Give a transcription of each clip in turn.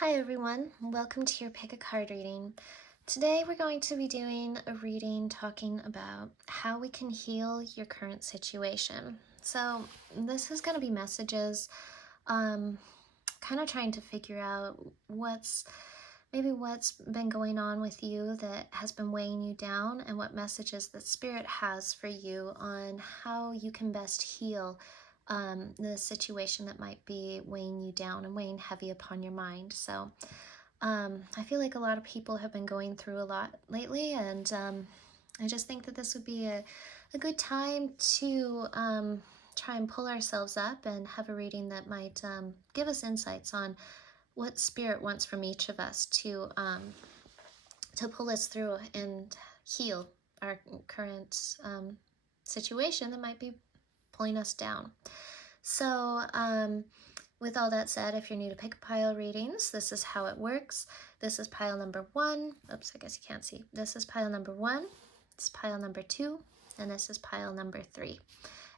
Hi everyone, welcome to your pick a card reading. Today we're going to be doing a reading talking about how we can heal your current situation. So this is going to be messages kind of trying to figure out what's been going on with you that has been weighing you down, and what messages that Spirit has for you on how you can best heal the situation that might be weighing you down and weighing heavy upon your mind. So I feel like a lot of people have been going through a lot lately, and I just think that this would be a good time to try and pull ourselves up and have a reading that might give us insights on what Spirit wants from each of us to pull us through and heal our current situation that might be pulling us down. So with all that said, if you're new to pick a pile readings, this is how it works. This is pile number 1. Oops, I guess you can't see. This is pile number 1. This is pile number 2. And this is pile number 3.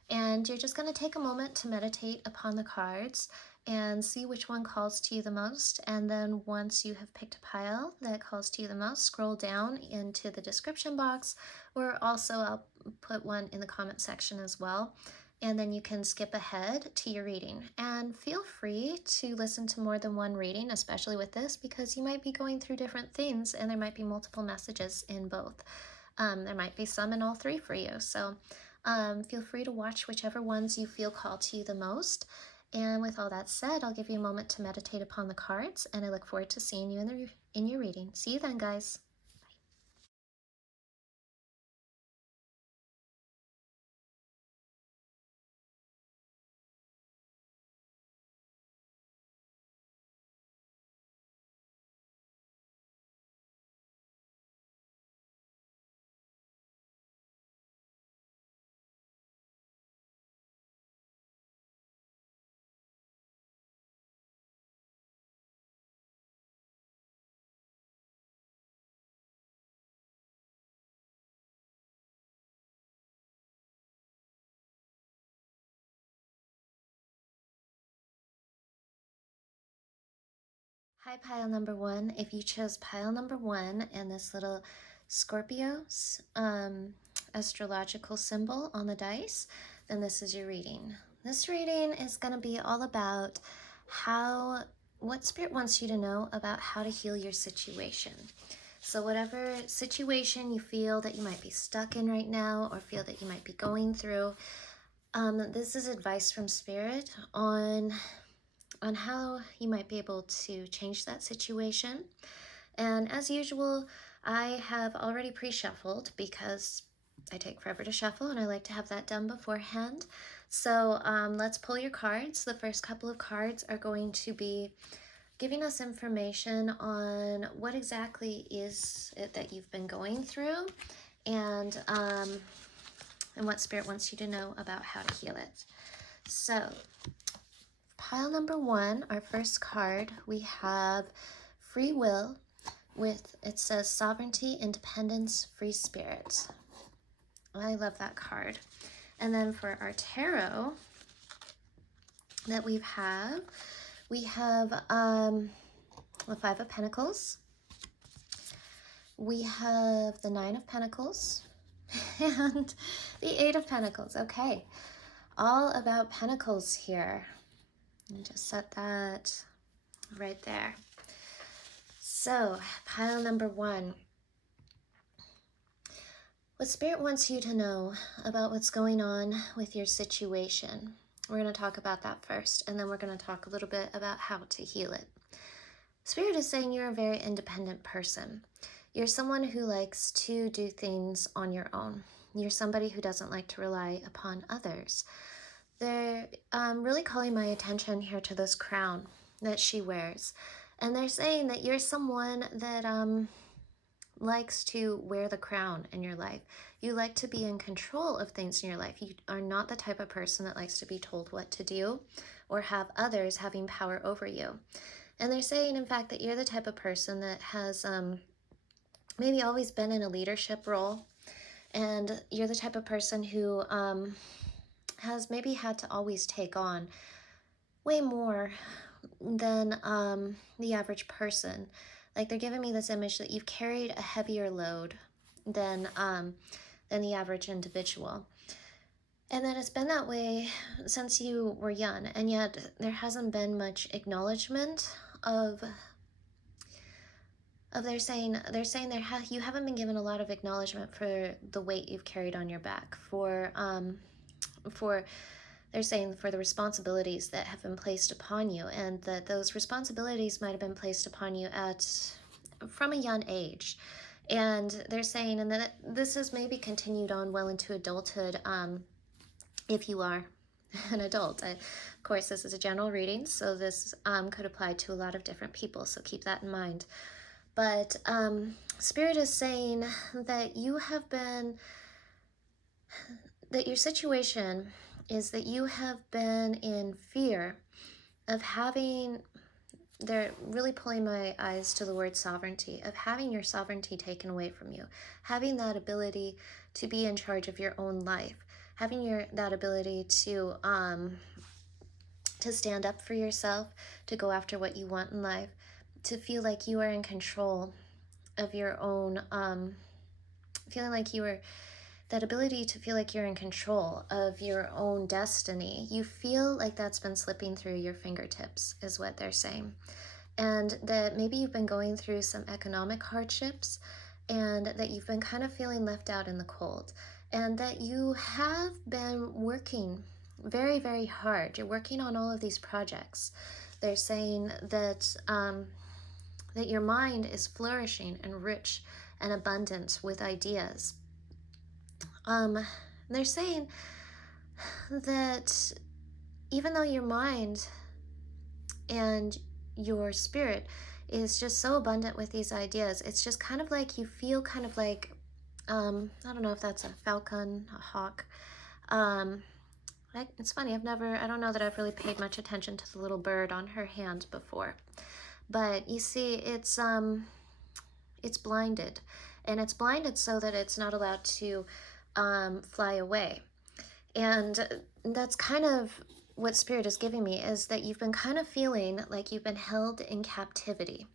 And you're just going to take a moment to meditate upon the cards and see which one calls to you the most. And then once you have picked a pile that calls to you the most, scroll down into the description box, or also I'll put one in the comment section as well. And then you can skip ahead to your reading. And feel free to listen to more than one reading, especially with this, because you might be going through different things and there might be multiple messages in both. There might be some in all three for you. So feel free to watch whichever ones you feel call to you the most. And with all that said, I'll give you a moment to meditate upon the cards, and I look forward to seeing you in your reading. See you then, guys. Hi, pile number 1. If you chose pile number 1 and this little Scorpio's astrological symbol on the dice, then this is your reading. This reading is going to be all about what Spirit wants you to know about how to heal your situation. So whatever situation you feel that you might be stuck in right now, or feel that you might be going through, this is advice from Spirit on how you might be able to change that situation. And as usual, I have already pre-shuffled because I take forever to shuffle and I like to have that done beforehand. So let's pull your cards. The first couple of cards are going to be giving us information on what exactly is it that you've been going through, and what Spirit wants you to know about how to heal it. So pile number 1, our first card, we have free will with, it says sovereignty, independence, free spirit. I love that card. And then for our tarot that we have the 5 of Pentacles. We have the 9 of Pentacles and the 8 of Pentacles. Okay, all about Pentacles here. And just set that right there. So, pile number 1. What Spirit wants you to know about what's going on with your situation. We're going to talk about that first, and then we're going to talk a little bit about how to heal it. Spirit is saying you're a very independent person. You're someone who likes to do things on your own. You're somebody who doesn't like to rely upon others. They're really calling my attention here to this crown that she wears. And they're saying that you're someone that likes to wear the crown in your life. You like to be in control of things in your life. You are not the type of person that likes to be told what to do or have others having power over you. And they're saying, in fact, that you're the type of person that has maybe always been in a leadership role, and you're the type of person who has maybe had to always take on way more than the average person. Like, they're giving me this image that you've carried a heavier load than the average individual. And that it's been that way since you were young, and yet there hasn't been much acknowledgement of you haven't been given a lot of acknowledgement for the weight you've carried on your back, for they're saying for the responsibilities that have been placed upon you, and that those responsibilities might have been placed upon you from a young age. And they're saying, and that this has maybe continued on well into adulthood, if you are an adult. Of course, this is a general reading, so this could apply to a lot of different people, so keep that in mind. But Spirit is saying that that your situation is that you have been in fear of they're really pulling my eyes to the word sovereignty, of having your sovereignty taken away from you, having that ability to be in charge of your own life, having that ability to stand up for yourself, to go after what you want in life, to feel like you are in control of your own, that ability to feel like you're in control of your own destiny. You feel like that's been slipping through your fingertips, is what they're saying. And that maybe you've been going through some economic hardships, and that you've been kind of feeling left out in the cold, and that you have been working very, very hard. You're working on all of these projects. They're saying that that your mind is flourishing and rich and abundant with ideas. They're saying that even though your mind and your spirit is just so abundant with these ideas, it's just kind of like you feel kind of like, I don't know if that's a falcon, a hawk. It's funny, I don't know that I've really paid much attention to the little bird on her hand before. But you see, it's blinded. And it's blinded so that it's not allowed to fly away. And that's kind of what Spirit is giving me, is that you've been kind of feeling like you've been held in captivity,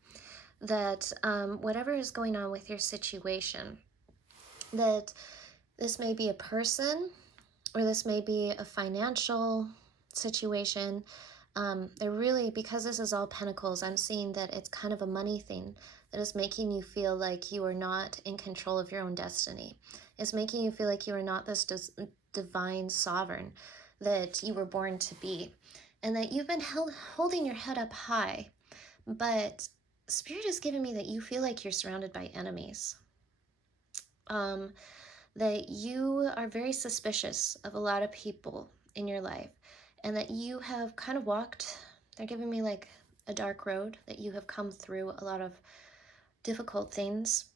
that whatever is going on with your situation, that this may be a person, or this may be a financial situation. They're really, because this is all pentacles, I'm seeing that it's kind of a money thing that is making you feel like you are not in control of your own destiny. It's making you feel like you are not this divine sovereign that you were born to be, and that you've been holding your head up high. But Spirit is giving me that you feel like you're surrounded by enemies. That you are very suspicious of a lot of people in your life, and that you have kind of they're giving me like a dark road, that you have come through a lot of difficult things.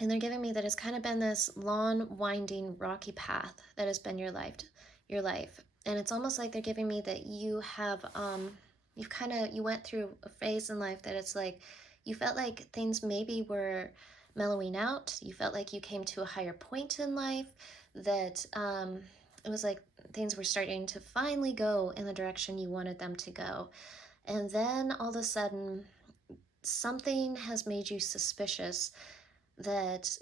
And they're giving me that it's kind of been this long, winding, rocky path that has been your life. And it's almost like they're giving me that you have, you went through a phase in life that it's like, you felt like things maybe were mellowing out. You felt like you came to a higher point in life, that it was like things were starting to finally go in the direction you wanted them to go. And then all of a sudden, something has made you suspicious that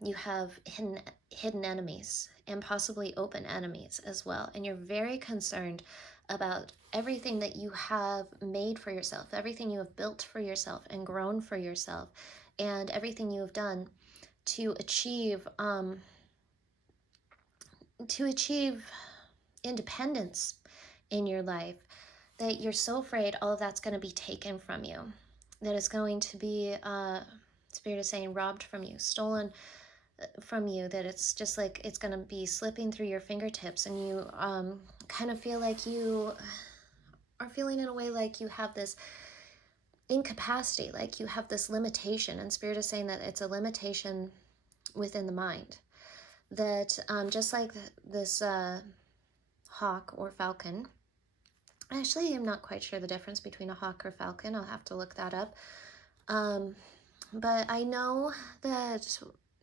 you have hidden enemies, and possibly open enemies as well. And you're very concerned about everything that you have made for yourself, everything you have built for yourself and grown for yourself, and everything you have done to achieve independence in your life, that you're so afraid all of that's going to be taken from you, that it's going to be Spirit is saying robbed from you, stolen from you, that it's just like it's going to be slipping through your fingertips, and you kind of feel like you are feeling in a way like you have this incapacity, like you have this limitation. And Spirit is saying that it's a limitation within the mind, that just like this hawk or falcon. Actually, I'm not quite sure the difference between a hawk or falcon. I'll have to look that up. But I know that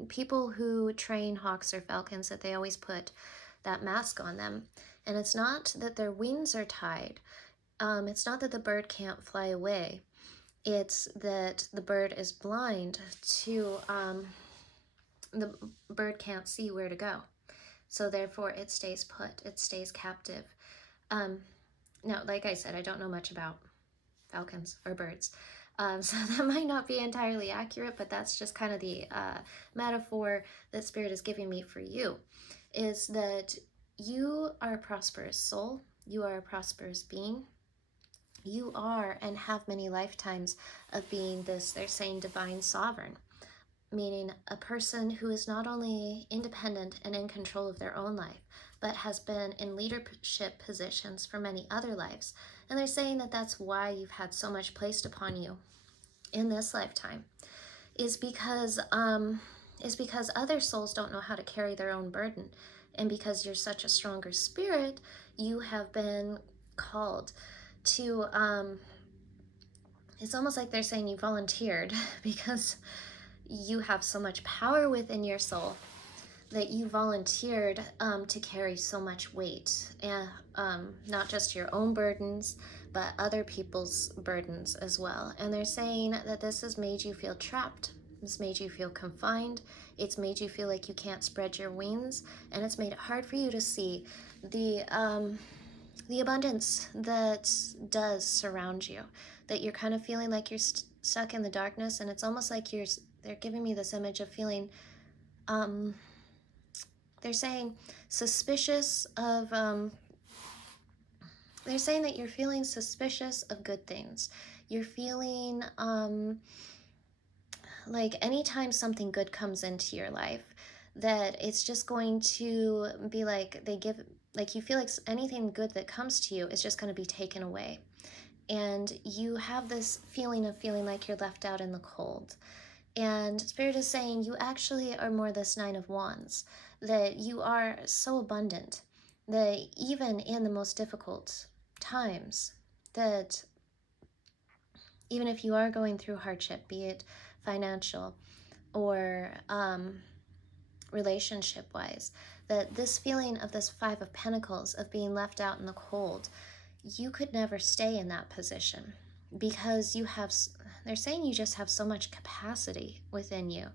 people who train hawks or falcons, that they always put that mask on them. And it's not that their wings are tied. It's not that the bird can't fly away. It's that the bird is blind to, the bird can't see where to go. So therefore it stays put, it stays captive. Now, like I said, I don't know much about falcons or birds. So that might not be entirely accurate, but that's just kind of the metaphor that Spirit is giving me for you, is that you are a prosperous soul, you are a prosperous being, you are and have many lifetimes of being this, they're saying, divine sovereign, meaning a person who is not only independent and in control of their own life, but has been in leadership positions for many other lives. And they're saying that that's why you've had so much placed upon you in this lifetime, is because other souls don't know how to carry their own burden. And because you're such a stronger spirit, you have been called to, it's almost like they're saying you volunteered because you have so much power within your soul that you volunteered to carry so much weight, and not just your own burdens, but other people's burdens as well. And they're saying that this has made you feel trapped. It's made you feel confined. It's made you feel like you can't spread your wings, and it's made it hard for you to see the abundance that does surround you. That you're kind of feeling like you're stuck in the darkness, and it's almost like they're giving me this image of feeling, they're saying suspicious of, they're saying that you're feeling suspicious of good things. You're feeling like anytime something good comes into your life, that it's just going to be like you feel like anything good that comes to you is just going to be taken away. And you have this feeling of feeling like you're left out in the cold. And Spirit is saying you actually are more this Nine of Wands, that you are so abundant that even in the most difficult times, that even if you are going through hardship, be it financial or relationship-wise, that this feeling of this Five of Pentacles, of being left out in the cold, you could never stay in that position because they're saying you just have so much capacity within you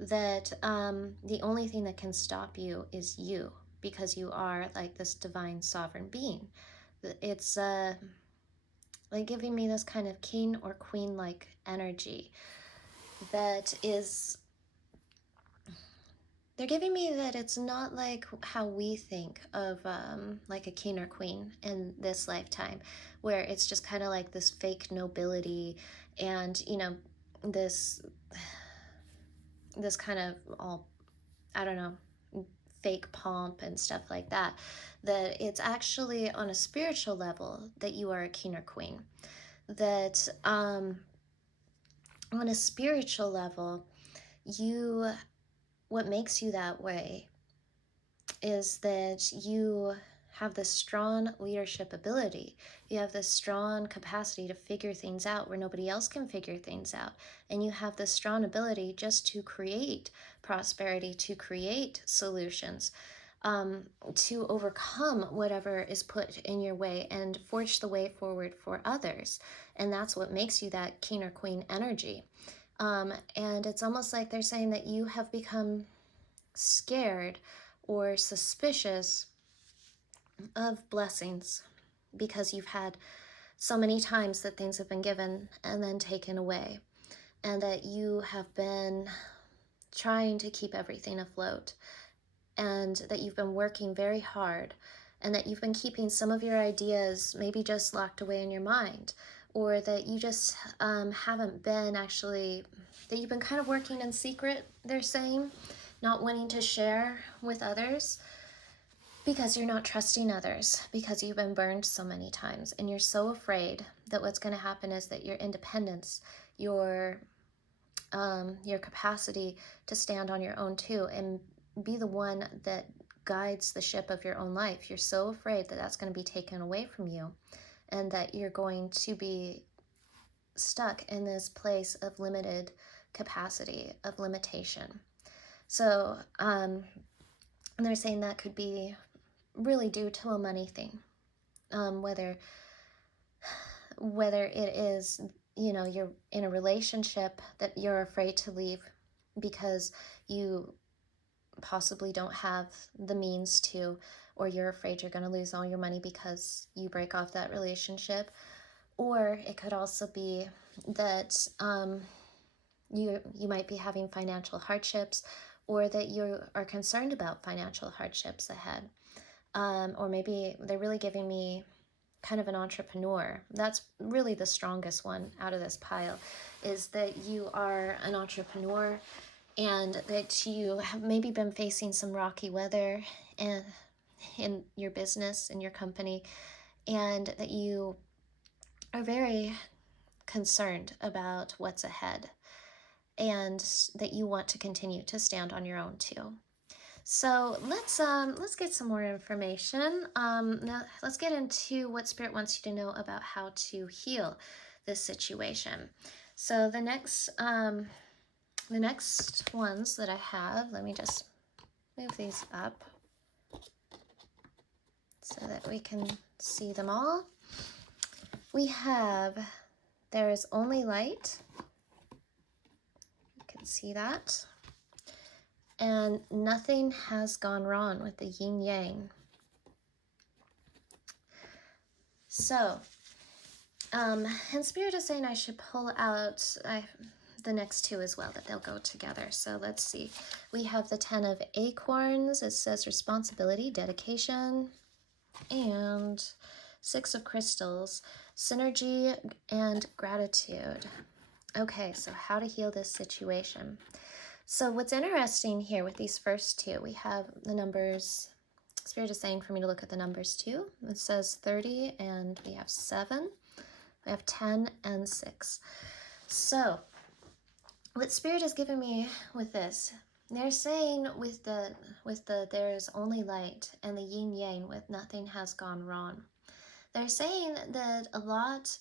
that the only thing that can stop you is you, because you are like this divine sovereign being. It's like giving me this kind of king or queen-like energy that is, they're giving me that it's not like how we think of like a king or queen in this lifetime, where it's just kind of like this fake nobility and, this kind of all, I don't know, fake pomp and stuff like that. That it's actually on a spiritual level that you are a king or queen. That on a spiritual level, what makes you that way is that you have this strong leadership ability. You have this strong capacity to figure things out where nobody else can figure things out. And you have this strong ability just to create prosperity, to create solutions, to overcome whatever is put in your way and forge the way forward for others. And that's what makes you that king or queen energy. And it's almost like they're saying that you have become scared or suspicious of blessings because you've had so many times that things have been given and then taken away, and that you have been trying to keep everything afloat, and that you've been working very hard, and that you've been keeping some of your ideas maybe just locked away in your mind, or that you just haven't been actually, that you've been kind of working in secret, they're saying, not wanting to share with others because you're not trusting others, because you've been burned so many times, and you're so afraid that what's going to happen is that your independence, your capacity to stand on your own too and be the one that guides the ship of your own life, you're so afraid that that's going to be taken away from you, and that you're going to be stuck in this place of limited capacity, of limitation. So, and they're saying that could be really due to a money thing, whether whether it is, you're in a relationship that you're afraid to leave because you possibly don't have the means to, or you're afraid you're going to lose all your money because you break off that relationship. Or it could also be that you might be having financial hardships, or that you are concerned about financial hardships ahead. Or maybe they're really giving me kind of an entrepreneur. That's really the strongest one out of this pile, is that you are an entrepreneur and that you have maybe been facing some rocky weather in your business, in your company, and that you are very concerned about what's ahead, and that you want to continue to stand on your own too. So let's get some more information. Now let's get into what Spirit wants you to know about how to heal this situation. So the next ones that I have, let me just move these up so that we can see them all. We have There Is Only Light. You can see that. And Nothing Has Gone Wrong with the yin yang. So, and Spirit is saying I should pull out the next two as well, that they'll go together. So let's see. We have the 10 of Acorns. It says responsibility, dedication, and 6 of Crystals, synergy and gratitude. Okay, so how to heal this situation. So what's interesting here with these first two, we have the numbers. Spirit is saying for me to look at the numbers too. It says 30 and we have 7. We have 10 and 6. So what Spirit has given me with this, they're saying with the There Is Only Light and the yin yang with Nothing Has Gone Wrong, they're saying that a lot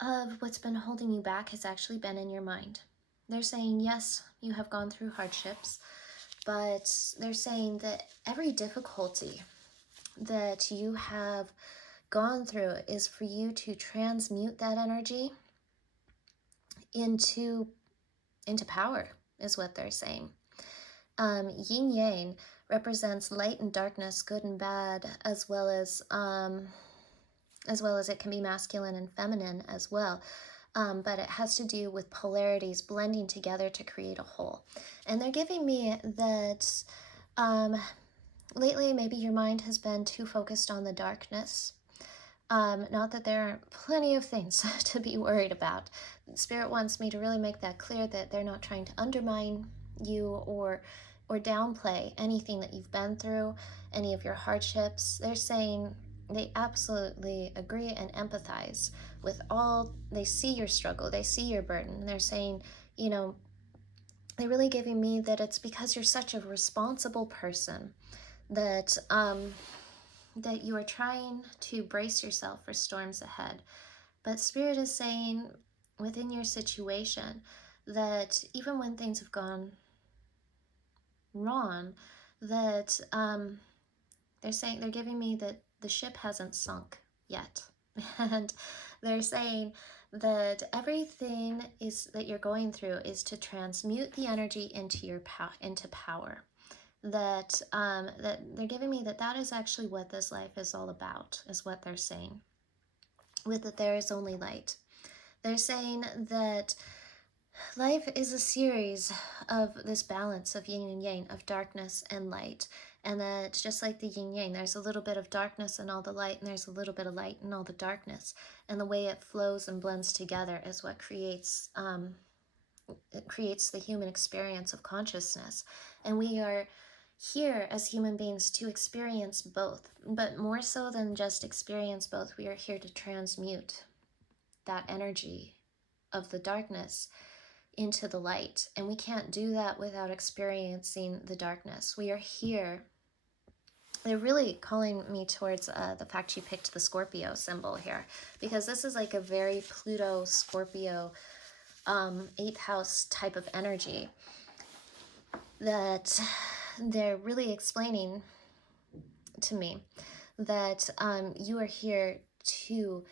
of what's been holding you back has actually been in your mind. They're saying, yes, you have gone through hardships, but they're saying that every difficulty that you have gone through is for you to transmute that energy into power, is what they're saying. Yin yang represents light and darkness, good and bad, as well as it can be masculine and feminine as well. But it has to do with polarities blending together to create a whole. And they're giving me that lately maybe your mind has been too focused on the darkness. Not that there aren't plenty of things to be worried about. Spirit wants me to really make that clear, that they're not trying to undermine you or downplay anything that you've been through, any of your hardships. They're saying they absolutely agree and empathize with all. They see your struggle, they see your burden. They're saying, they're really giving me that it's because you're such a responsible person that that you are trying to brace yourself for storms ahead. But Spirit is saying within your situation that even when things have gone wrong, that they're giving me that the ship hasn't sunk yet. And they're saying that everything that you're going through is to transmute the energy into power. That they're giving me that is actually what this life is all about, is what they're saying. With that there is only light. They're saying that life is a series of this balance of yin and yang, of darkness and light. And that just like the yin yang, there's a little bit of darkness in all the light, and there's a little bit of light in all the darkness. And the way it flows and blends together is what creates the human experience of consciousness. And we are here as human beings to experience both, but more so than just experience both, we are here to transmute that energy of the darkness into the light. And we can't do that without experiencing the darkness. We are here. They're really calling me towards the fact you picked the Scorpio symbol here, because this is like a very Pluto Scorpio 8th house type of energy, that they're really explaining to me that you are here to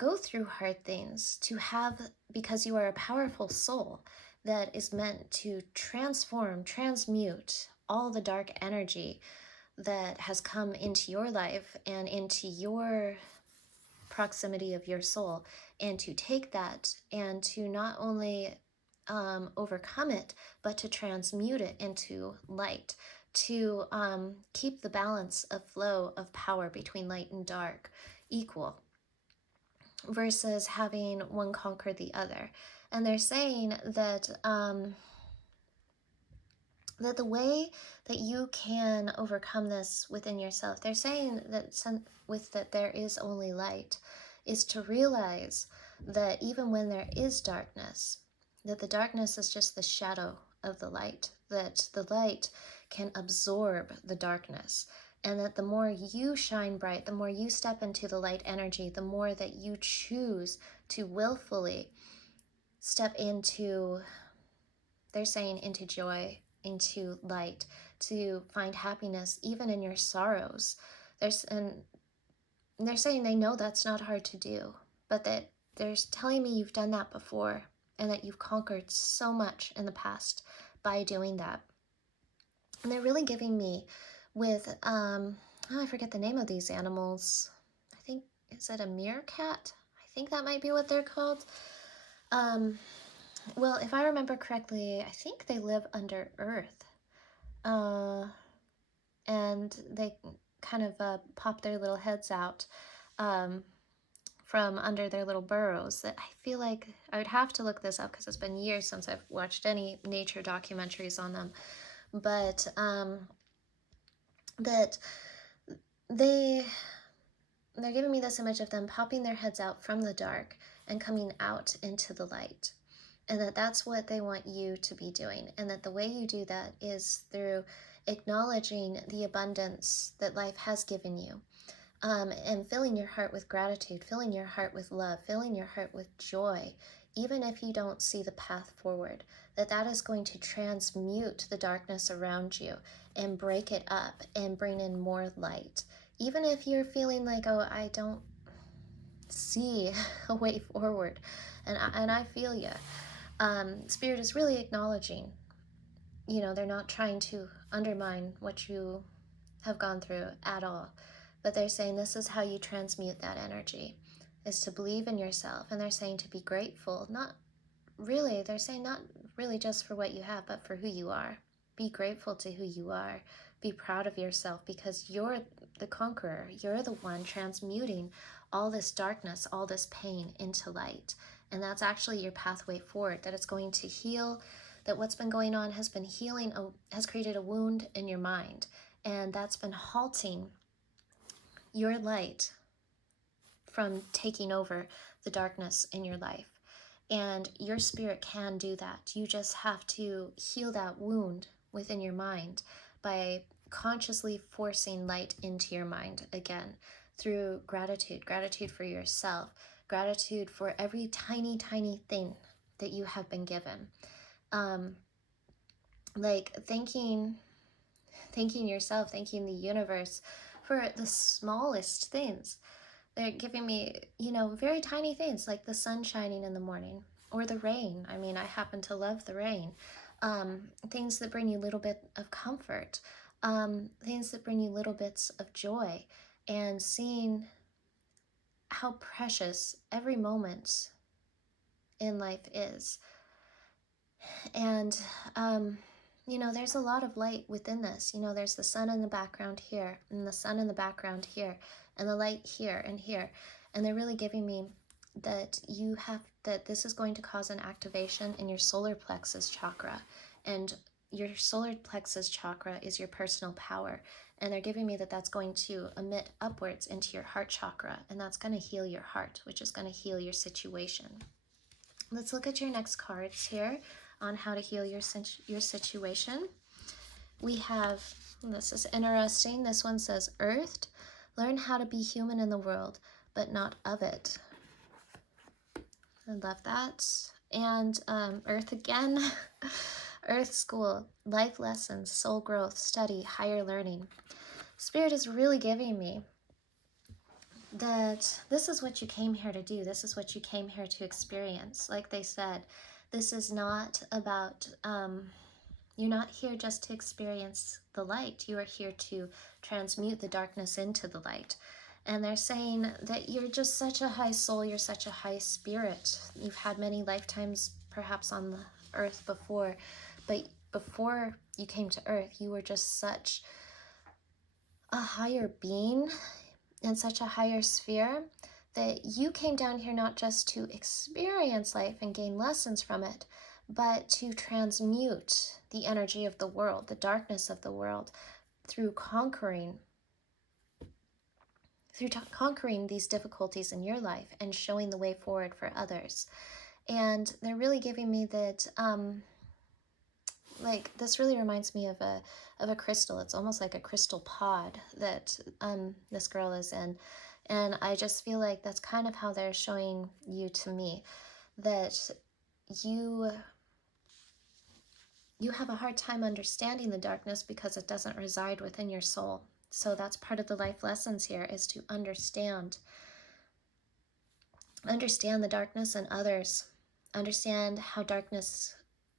go through hard things, to have, because you are a powerful soul that is meant to transform, transmute all the dark energy that has come into your life and into your proximity of your soul, and to take that and to not only overcome it, but to transmute it into light, to keep the balance of flow of power between light and dark equal, versus having one conquer the other. And they're saying that that the way that you can overcome this within yourself, they're saying that with that there is only light, is to realize that even when there is darkness, that the darkness is just the shadow of the light, that the light can absorb the darkness, and that the more you shine bright, the more you step into the light energy, the more that you choose to willfully step into, they're saying, into joy, into light, to find happiness even in your sorrows. And they're saying they know that's not hard to do, but that they're telling me you've done that before and that you've conquered so much in the past by doing that. And they're really giving me with, I forget the name of these animals. I think, is it a meerkat? I think that might be what they're called. Well, if I remember correctly, I think they live under earth. And they kind of pop their little heads out from under their little burrows. That I feel like I would have to look this up because it's been years since I've watched any nature documentaries on them. But that they're giving me this image of them popping their heads out from the dark and coming out into the light. And that's what they want you to be doing. And that the way you do that is through acknowledging the abundance that life has given you, and filling your heart with gratitude, filling your heart with love, filling your heart with joy, even if you don't see the path forward, that is going to transmute the darkness around you and break it up and bring in more light. Even if you're feeling like, oh, I don't see a way forward, and I feel you. Spirit is really acknowledging, they're not trying to undermine what you have gone through at all, but they're saying this is how you transmute that energy, is to believe in yourself. And they're saying to be grateful, they're saying not really just for what you have, but for who you are. Be grateful to who you are. Be proud of yourself, because you're the conqueror. You're the one transmuting all this darkness, all this pain into light. And that's actually your pathway forward, that it's going to heal, that what's been going on has been healing, has created a wound in your mind. And that's been halting your light from taking over the darkness in your life. And your spirit can do that. You just have to heal that wound within your mind by consciously forcing light into your mind again through gratitude for yourself, gratitude for every tiny, tiny thing that you have been given. Like thanking yourself, thanking the universe for the smallest things. They're giving me, very tiny things like the sun shining in the morning or the rain. I mean, I happen to love the rain. Things that bring you a little bit of comfort, things that bring you little bits of joy, and seeing how precious every moment in life is. And, there's a lot of light within this. There's the sun in the background here, and the sun in the background here, and the light here and here. And they're really giving me that that this is going to cause an activation in your solar plexus chakra. And your solar plexus chakra is your personal power. And they're giving me that that's going to emit upwards into your heart chakra. And that's going to heal your heart, which is going to heal your situation. Let's look at your next cards here on how to heal your situation. We have, this is interesting, this one says, Earthed, learn how to be human in the world, but not of it. I love that. And Earth again, Earth School, life lessons, soul growth, study, higher learning. Spirit is really giving me that this is what you came here to do. This is what you came here to experience. Like they said, this is not about, you're not here just to experience the light. You are here to transmute the darkness into the light. And they're saying that you're just such a high soul, you're such a high spirit. You've had many lifetimes perhaps on the earth before, but before you came to earth, you were just such a higher being in such a higher sphere that you came down here not just to experience life and gain lessons from it, but to transmute the energy of the world, the darkness of the world, through conquering these difficulties in your life and showing the way forward for others. And they're really giving me that like this really reminds me of a crystal. It's almost like a crystal pod that this girl is in, and I just feel like that's kind of how they're showing you to me, that you have a hard time understanding the darkness because it doesn't reside within your soul. So that's part of the life lessons here, is to understand the darkness in others, understand how darkness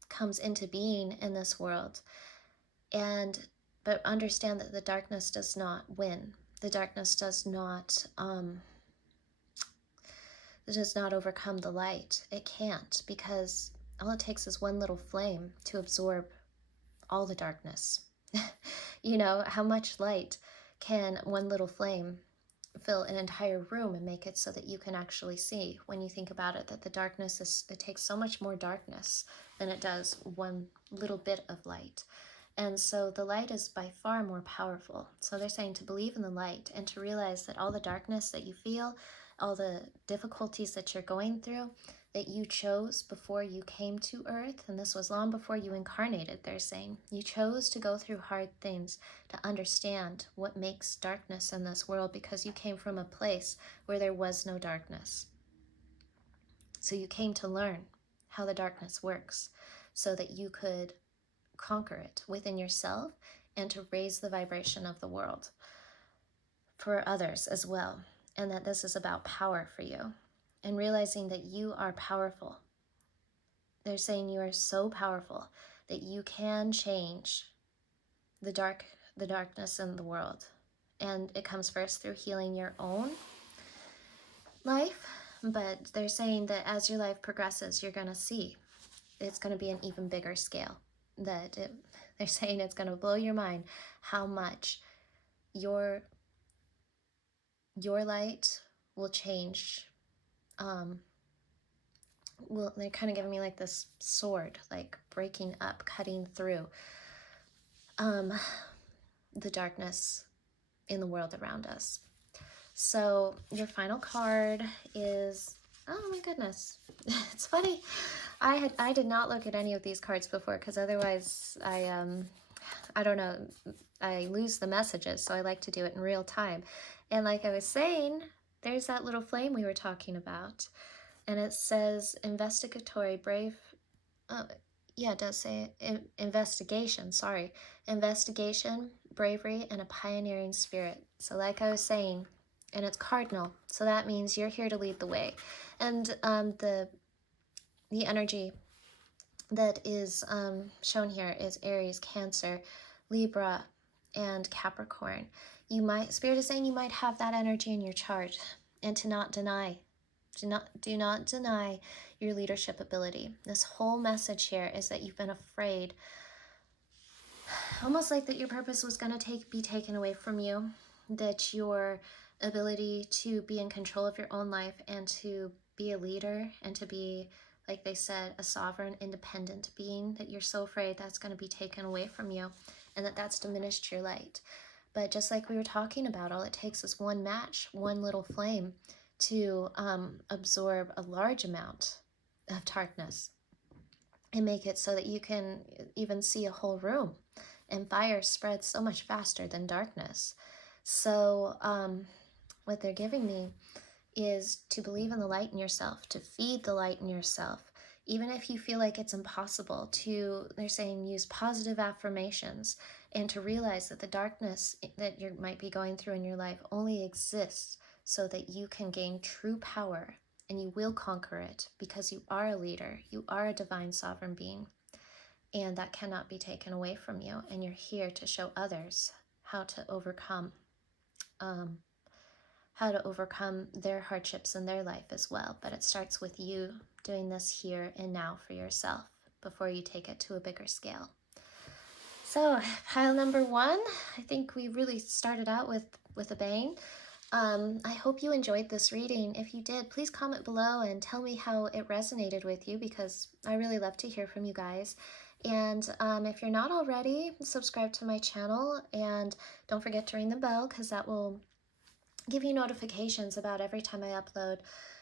comes into being in this world, but understand that the darkness does not win. The darkness does not overcome the light. It can't, because all it takes is one little flame to absorb all the darkness. You know, how much light can one little flame fill an entire room and make it so that you can actually see? When you think about it, that the darkness it takes so much more darkness than it does one little bit of light. And so the light is by far more powerful. So they're saying to believe in the light and to realize that all the darkness that you feel, all the difficulties that you're going through, that you chose before you came to earth, and this was long before you incarnated, they're saying. You chose to go through hard things to understand what makes darkness in this world, because you came from a place where there was no darkness. So you came to learn how the darkness works so that you could conquer it within yourself and to raise the vibration of the world for others as well. And that this is about power for you and realizing that you are powerful. They're saying you are so powerful that you can change the darkness in the world. And it comes first through healing your own life, but they're saying that as your life progresses, you're going to see it's going to be an even bigger scale. They're saying it's going to blow your mind how much your light will change. They're kind of giving me like this sword, like breaking up, cutting through the darkness in the world around us. So your final card is, oh my goodness, it's funny. I did not look at any of these cards before, because otherwise I don't know, I lose the messages, so I like to do it in real time. And like I was saying, there's that little flame we were talking about, and it says investigatory brave. Yeah, it does say investigation, bravery, and a pioneering spirit. So like I was saying, and it's cardinal, so that means you're here to lead the way. And the energy that is shown here is Aries, Cancer, Libra, and Capricorn. Spirit is saying you might have that energy in your chart, and to not deny. Do not deny your leadership ability. This whole message here is that you've been afraid, almost like that your purpose was going to be taken away from you, that your ability to be in control of your own life and to be a leader and to be, like they said, a sovereign, independent being, that you're so afraid that's going to be taken away from you and that's diminished your light. But just like we were talking about, all it takes is one match, one little flame to absorb a large amount of darkness and make it so that you can even see a whole room, and fire spreads so much faster than darkness. So what they're giving me is to believe in the light in yourself, to feed the light in yourself, even if you feel like it's impossible. They're saying use positive affirmations, and to realize that the darkness that you might be going through in your life only exists so that you can gain true power, and you will conquer it because you are a leader, you are a divine sovereign being, and that cannot be taken away from you. And you're here to show others how to overcome their hardships in their life as well. But it starts with you doing this here and now for yourself before you take it to a bigger scale. So pile number 1, I think we really started out with a bang. I hope you enjoyed this reading. If you did, please comment below and tell me how it resonated with you, because I really love to hear from you guys. And if you're not already, subscribe to my channel, and don't forget to ring the bell, because that will give you notifications about every time I upload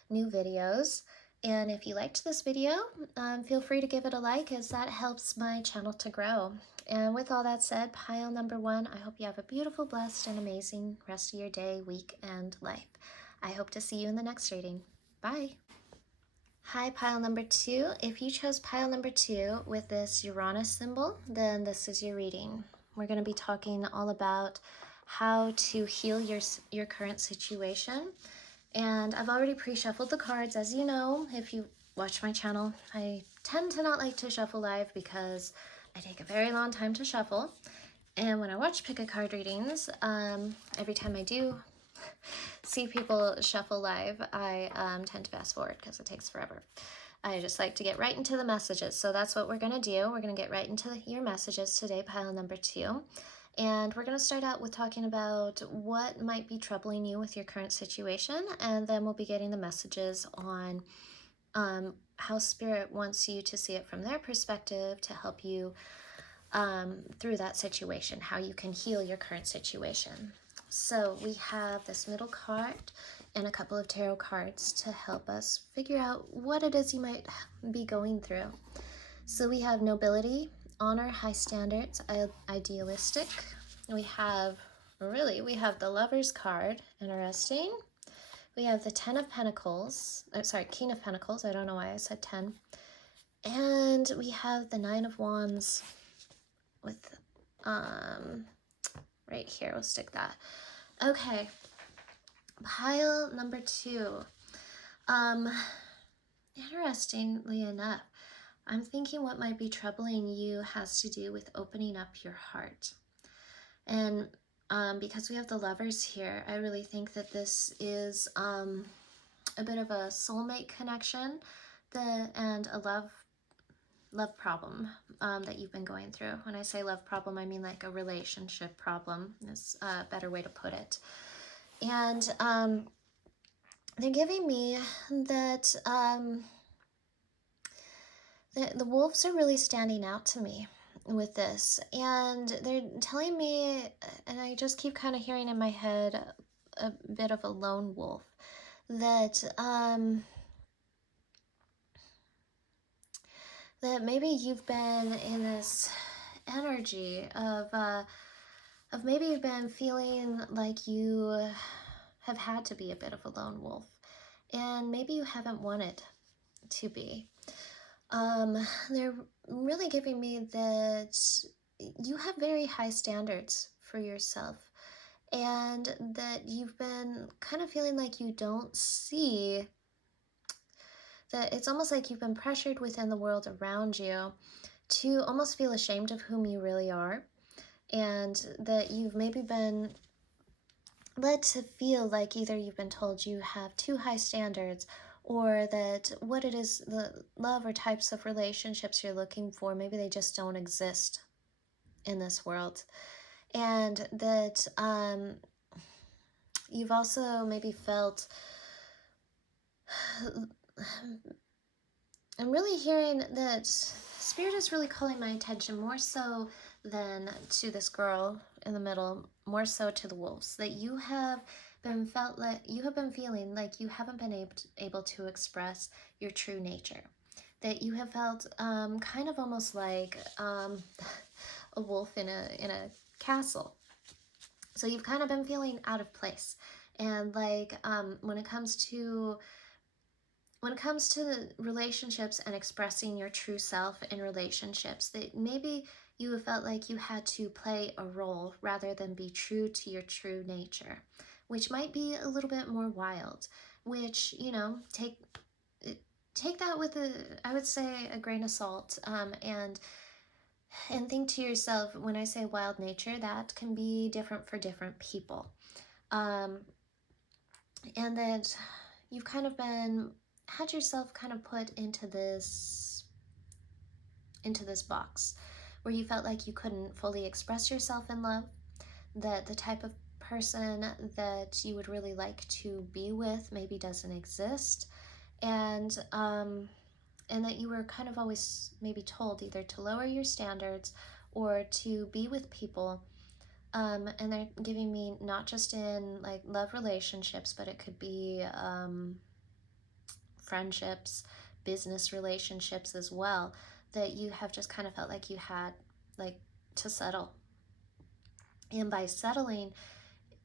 new videos. And if you liked this video, feel free to give it a like, as that helps my channel to grow. And with all that said, pile number 1, I hope you have a beautiful, blessed, and amazing rest of your day, week, and life. I hope to see you in the next reading. Bye. Hi, pile number 2. If you chose pile number 2 with this Uranus symbol, then this is your reading. We're going to be talking all about how to heal your current situation. And I've already pre-shuffled the cards. As you know, if you watch my channel, I tend to not like to shuffle live because I take a very long time to shuffle. And when I watch pick a card readings, every time I do see people shuffle live, I tend to fast forward because it takes forever. I just like to get right into the messages. So that's what we're going to do. We're going to get right into your messages today, pile number 2. And we're going to start out with talking about what might be troubling you with your current situation, and then we'll be getting the messages on how Spirit wants you to see it from their perspective to help you through that situation, how you can heal your current situation. So we have this middle card and a couple of tarot cards to help us figure out what it is you might be going through. So we have nobility, honor, high standards, idealistic. We have the Lover's card, interesting. We have the King of Pentacles. I don't know why I said 10. And we have the 9 of Wands with, right here, we'll stick that. Okay, pile number 2. Interestingly enough, I'm thinking what might be troubling you has to do with opening up your heart. And because we have the Lovers here, I really think that this is a bit of a soulmate connection and a love problem that you've been going through. When I say love problem, I mean like a relationship problem is a better way to put it. And they're giving me that the wolves are really standing out to me with this, and they're telling me, and I just keep kind of hearing in my head a bit of a lone wolf, that that maybe you've been in this energy of maybe you've been feeling like you have had to be a bit of a lone wolf, and maybe you haven't wanted to be. They're really giving me that you have very high standards for yourself, and that you've been kind of feeling like you don't see that it's almost like you've been pressured within the world around you to almost feel ashamed of whom you really are, and that you've maybe been led to feel like either you've been told you have too high standards, or that what it is, the love or types of relationships you're looking for, maybe they just don't exist in this world. And that you've also maybe felt, I'm really hearing that Spirit is really calling my attention more so than to this girl in the middle, more so to the wolves, that you have been feeling like you haven't been able to express your true nature, that you have felt kind of almost like a wolf in a castle. So you've kind of been feeling out of place, and like when it comes to relationships and expressing your true self in relationships, that maybe you have felt like you had to play a role rather than be true to your true nature, which might be a little bit more wild, which, you know, take that with I would say, a grain of salt, and think to yourself, when I say wild nature, that can be different for different people. And that you've kind of had yourself kind of put into this box where you felt like you couldn't fully express yourself in love, that the type of person that you would really like to be with maybe doesn't exist, and that you were kind of always maybe told either to lower your standards or to be with people. And they're giving me not just in like love relationships, but it could be friendships, business relationships as well, that you have just kind of felt like you had like to settle. And by settling,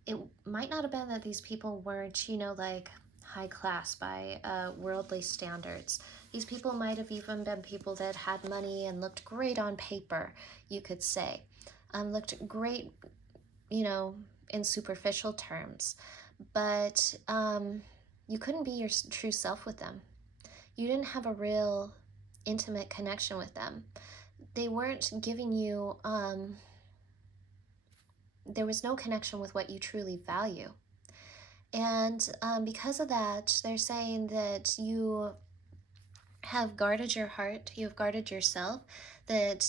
it might not have been that these people weren't, you know, like high class by worldly standards. These people might have even been people that had money and looked great on paper, you could say. Looked great, you know, in superficial terms. But you couldn't be your true self with them. You didn't have a real intimate connection with them. They weren't giving you, there was no connection with what you truly value. And because of that, they're saying that you have guarded your heart, you have guarded yourself, that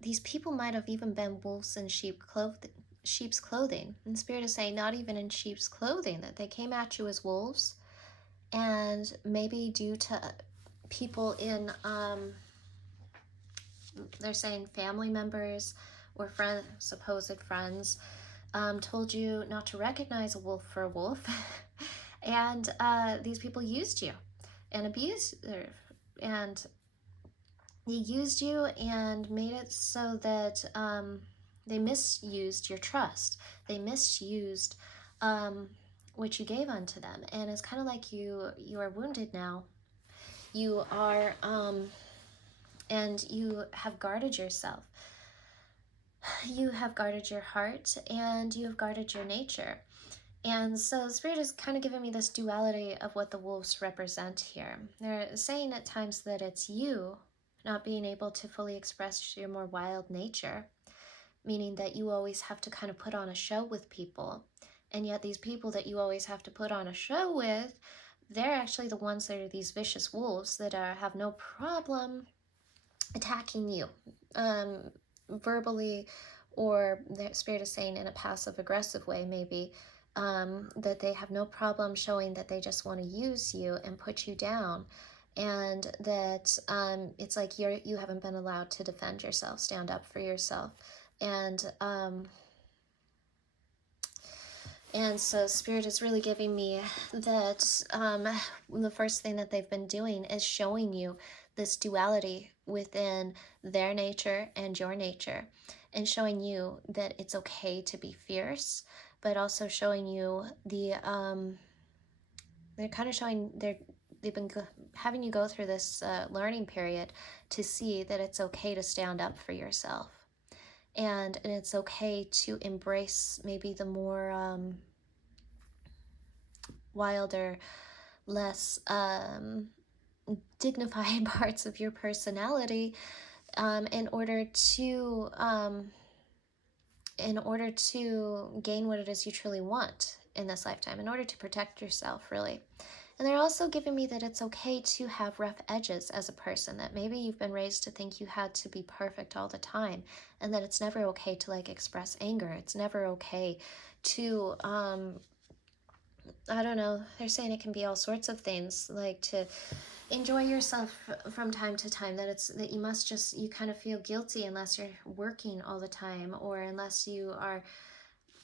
these people might have even been wolves in sheep's clothing. And Spirit is saying not even in sheep's clothing, that they came at you as wolves, and maybe due to people in, they're saying family members or supposed friends, told you not to recognize a wolf for a wolf. And these people used you and abused, and they used you and made it so that they misused your trust. They misused what you gave unto them. And it's kind of like you are wounded now. You are, and you have guarded yourself. You have guarded your heart, and you have guarded your nature. And so Spirit is kind of giving me this duality of what the wolves represent here. They're saying at times that it's you not being able to fully express your more wild nature, meaning that you always have to kind of put on a show with people. And yet these people that you always have to put on a show with, they're actually the ones that are these vicious wolves that have no problem attacking you, verbally, or the Spirit is saying in a passive aggressive way maybe, that they have no problem showing that they just want to use you and put you down, and that it's like you haven't been allowed to defend yourself, stand up for yourself. And so Spirit is really giving me that the first thing that they've been doing is showing you this duality within their nature and your nature, and showing you that it's okay to be fierce, but also showing you they're kind of showing they've been having you go through this learning period to see that it's okay to stand up for yourself. And it's okay to embrace maybe the more wilder, less dignified parts of your personality, in order to gain what it is you truly want in this lifetime, in order to protect yourself, really. And they're also giving me that it's okay to have rough edges as a person, that maybe you've been raised to think you had to be perfect all the time, and that it's never okay to like express anger. It's never okay to, I don't know, they're saying it can be all sorts of things, like to enjoy yourself from time to time, that you must just, you kind of feel guilty unless you're working all the time, or unless you are,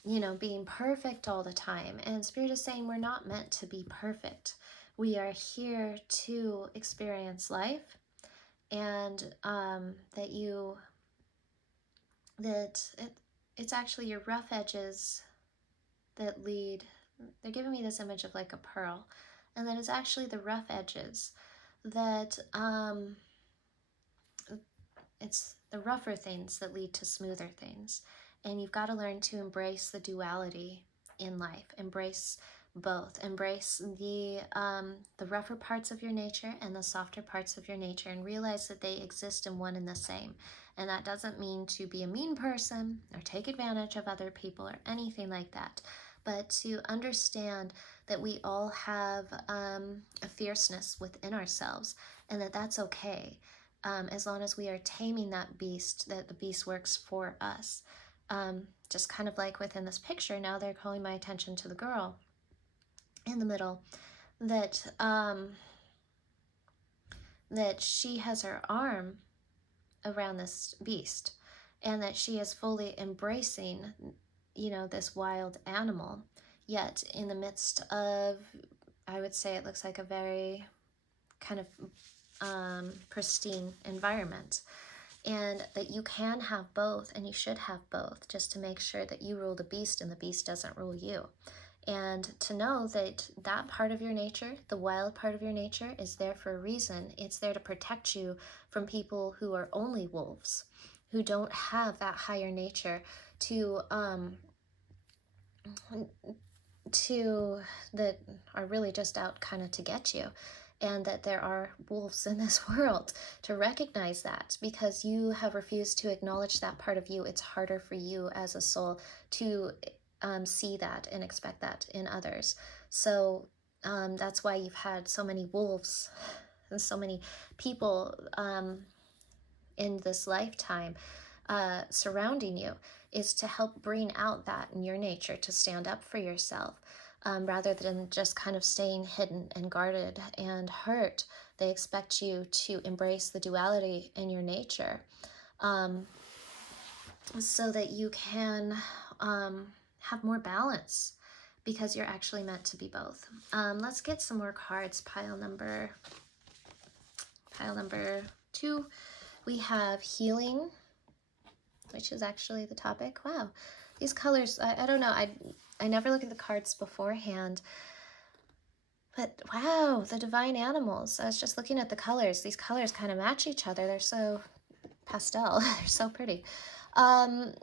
you know, being perfect all the time. And Spirit is saying we're not meant to be perfect. We are here to experience life, and it's actually your rough edges that lead. They're giving me this image of like a pearl, and that it's actually the rough edges that it's the rougher things that lead to smoother things. And you've got to learn to embrace the duality in life. Embrace both. Embrace the rougher parts of your nature and the softer parts of your nature, and realize that they exist in one and the same. And that doesn't mean to be a mean person or take advantage of other people or anything like that, but to understand that we all have a fierceness within ourselves, and that that's okay, as long as we are taming that beast, that the beast works for us. Just kind of like within this picture, now they're calling my attention to the girl in the middle, that that she has her arm around this beast, and that she is fully embracing, this wild animal, yet in the midst of, I would say it looks like a very kind of pristine environment. And that you can have both, and you should have both, just to make sure that you rule the beast and the beast doesn't rule you. And to know that that part of your nature, the wild part of your nature, is there for a reason. It's there to protect you from people who are only wolves, who don't have that higher nature that are really just out kind of to get you. And that there are wolves in this world, to recognize that, because you have refused to acknowledge that part of you. It's harder for you as a soul to see that and expect that in others. So that's why you've had so many wolves and so many people in this lifetime surrounding you, is to help bring out that in your nature, to stand up for yourself. Rather than just kind of staying hidden and guarded and hurt. They expect you to embrace the duality in your nature, so that you can have more balance, because you're actually meant to be both. Let's get some more cards. Pile number 2, we have healing, which is actually the topic. Wow, these colors, I don't know, I never look at the cards beforehand, but wow, the divine animals. I was just looking at the colors. These colors kind of match each other. They're so pastel. They're so pretty.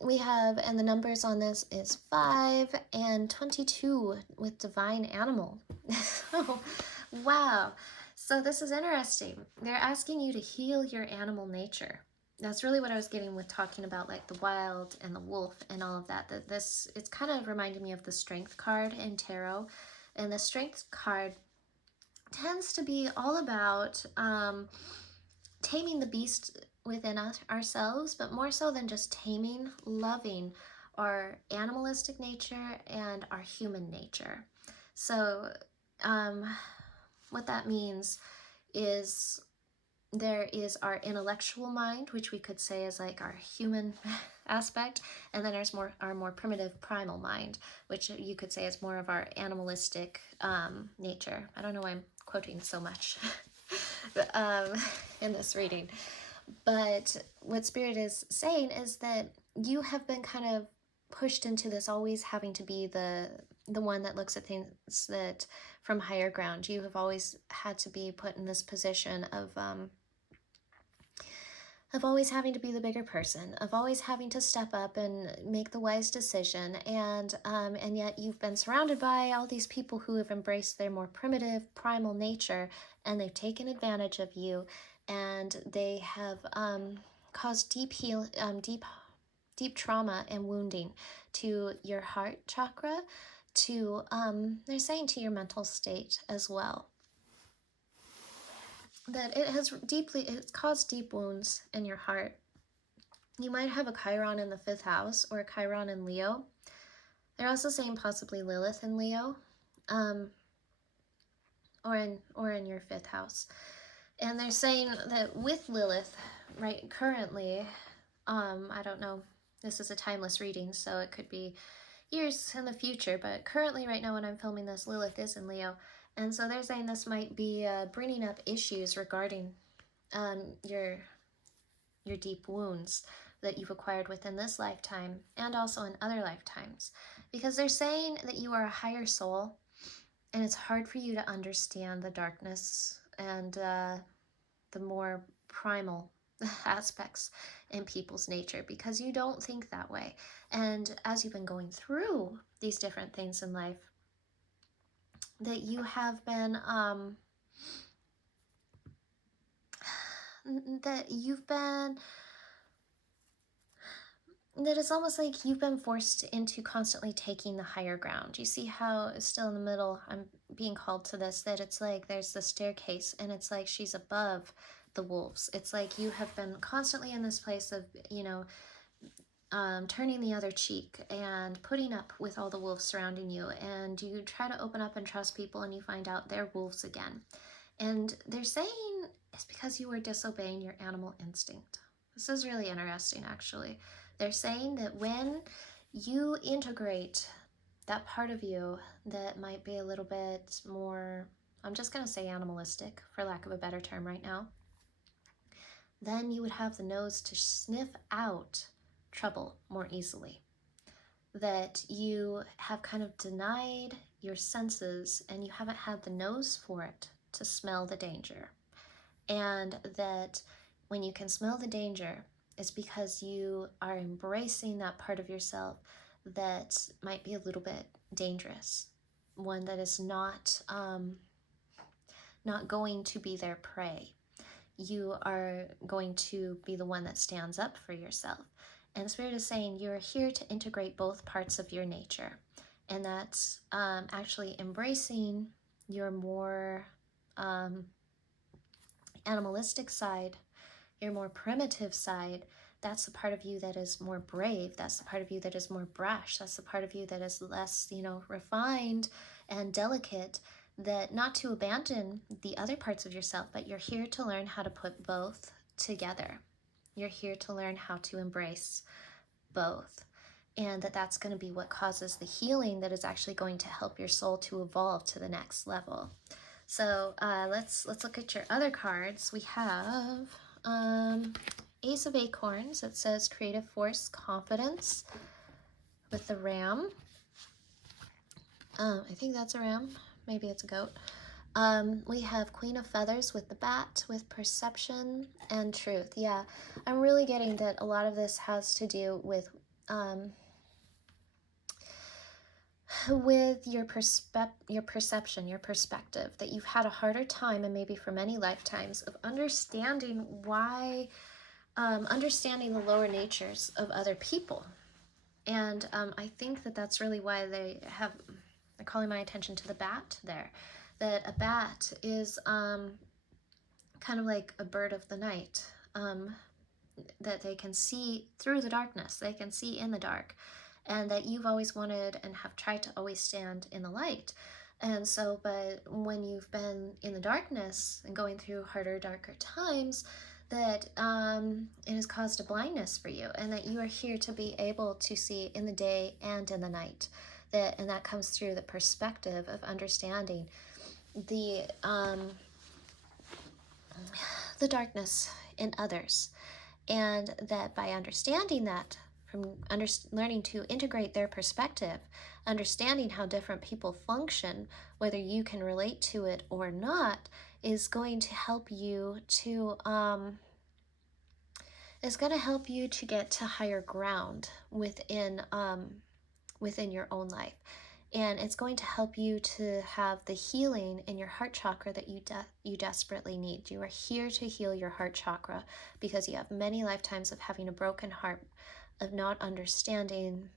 We have, and the numbers on this is 5 and 22 with divine animal. Oh, wow. So this is interesting. They're asking you to heal your animal nature. That's really what I was getting with talking about, like the wild and the wolf and all of that. It's kind of reminding me of the strength card in tarot. And the strength card tends to be all about taming the beast within ourselves, but more so than just taming, loving our animalistic nature and our human nature. So what that means is there is our intellectual mind, which we could say is like our human aspect, and then there's our more primitive primal mind, which you could say is more of our animalistic nature. I don't know why I'm quoting so much in this reading, but what Spirit is saying is that you have been kind of pushed into this always having to be the one that looks at things that from higher ground. You have always had to be put in this position of always having to be the bigger person, of always having to step up and make the wise decision, and yet you've been surrounded by all these people who have embraced their more primitive, primal nature, and they've taken advantage of you, and they have caused deep trauma and wounding to your heart chakra, to they're saying to your mental state as well. That it's caused deep wounds in your heart. You might have a Chiron in the 5th house, or a Chiron in Leo. They're also saying possibly Lilith in Leo, or in your 5th house. And they're saying that with Lilith, right, currently, I don't know, this is a timeless reading, so it could be years in the future, but currently right now when I'm filming this, Lilith is in Leo. And so they're saying this might be bringing up issues regarding your deep wounds that you've acquired within this lifetime and also in other lifetimes. Because they're saying that you are a higher soul, and it's hard for you to understand the darkness and the more primal aspects in people's nature because you don't think that way. And as you've been going through these different things in life, that you have been that you've been that it's almost like you've been forced into constantly taking the higher ground. You see how still in the middle I'm being called to this, that it's like there's the staircase and it's like she's above the wolves. It's like you have been constantly in this place of, turning the other cheek and putting up with all the wolves surrounding you, and you try to open up and trust people and you find out they're wolves again. And they're saying it's because you were disobeying your animal instinct. This is really interesting, actually. They're saying that when you integrate that part of you that might be a little bit more, I'm just going to say animalistic, for lack of a better term right now, then you would have the nose to sniff out trouble more easily. That you have kind of denied your senses and you haven't had the nose for it to smell the danger. And that when you can smell the danger, it's because you are embracing that part of yourself that might be a little bit dangerous, one that is not going to be their prey. You are going to be the one that stands up for yourself. And Spirit is saying you're here to integrate both parts of your nature. And that's actually embracing your more animalistic side, your more primitive side. That's the part of you that is more brave. That's the part of you that is more brash. That's the part of you that is less, refined and delicate. That not to abandon the other parts of yourself, but you're here to learn how to put both together. You're here to learn how to embrace both. And that's going to be what causes the healing that is actually going to help your soul to evolve to the next level. So let's look at your other cards. We have Ace of Acorns. It says creative force, confidence with the ram. I think that's a ram. Maybe it's a goat. We have Queen of Feathers with the bat, with perception and truth. Yeah, I'm really getting that a lot of this has to do with your perception, your perspective, that you've had a harder time, and maybe for many lifetimes, of understanding why, understanding the lower natures of other people. And I think that that's really why they're calling my attention to the bat there. That a bat is kind of like a bird of the night, that they can see through the darkness, they can see in the dark, and that you've always wanted and have tried to always stand in the light. And so, but when you've been in the darkness and going through harder, darker times, that it has caused a blindness for you, and that you are here to be able to see in the day and in the night. And that comes through the perspective of understanding the darkness in others, and that by understanding that, from learning to integrate their perspective, understanding how different people function, whether you can relate to it or not, is going to help you to get to higher ground within your own life. And it's going to help you to have the healing in your heart chakra that you desperately need. You are here to heal your heart chakra because you have many lifetimes of having a broken heart, of not understanding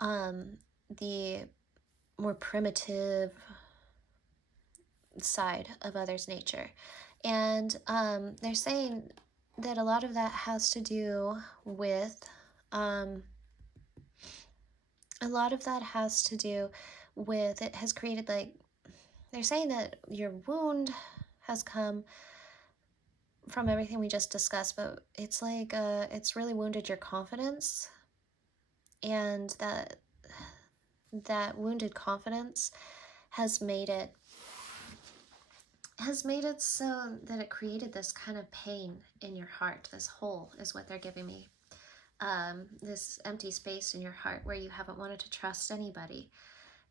the more primitive side of others' nature. And they're saying that a lot of that has to do with it has created, like, they're saying that your wound has come from everything we just discussed, but it's like it's really wounded your confidence, and that wounded confidence has made it so that it created this kind of pain in your heart. This hole is what they're giving me. This empty space in your heart where you haven't wanted to trust anybody.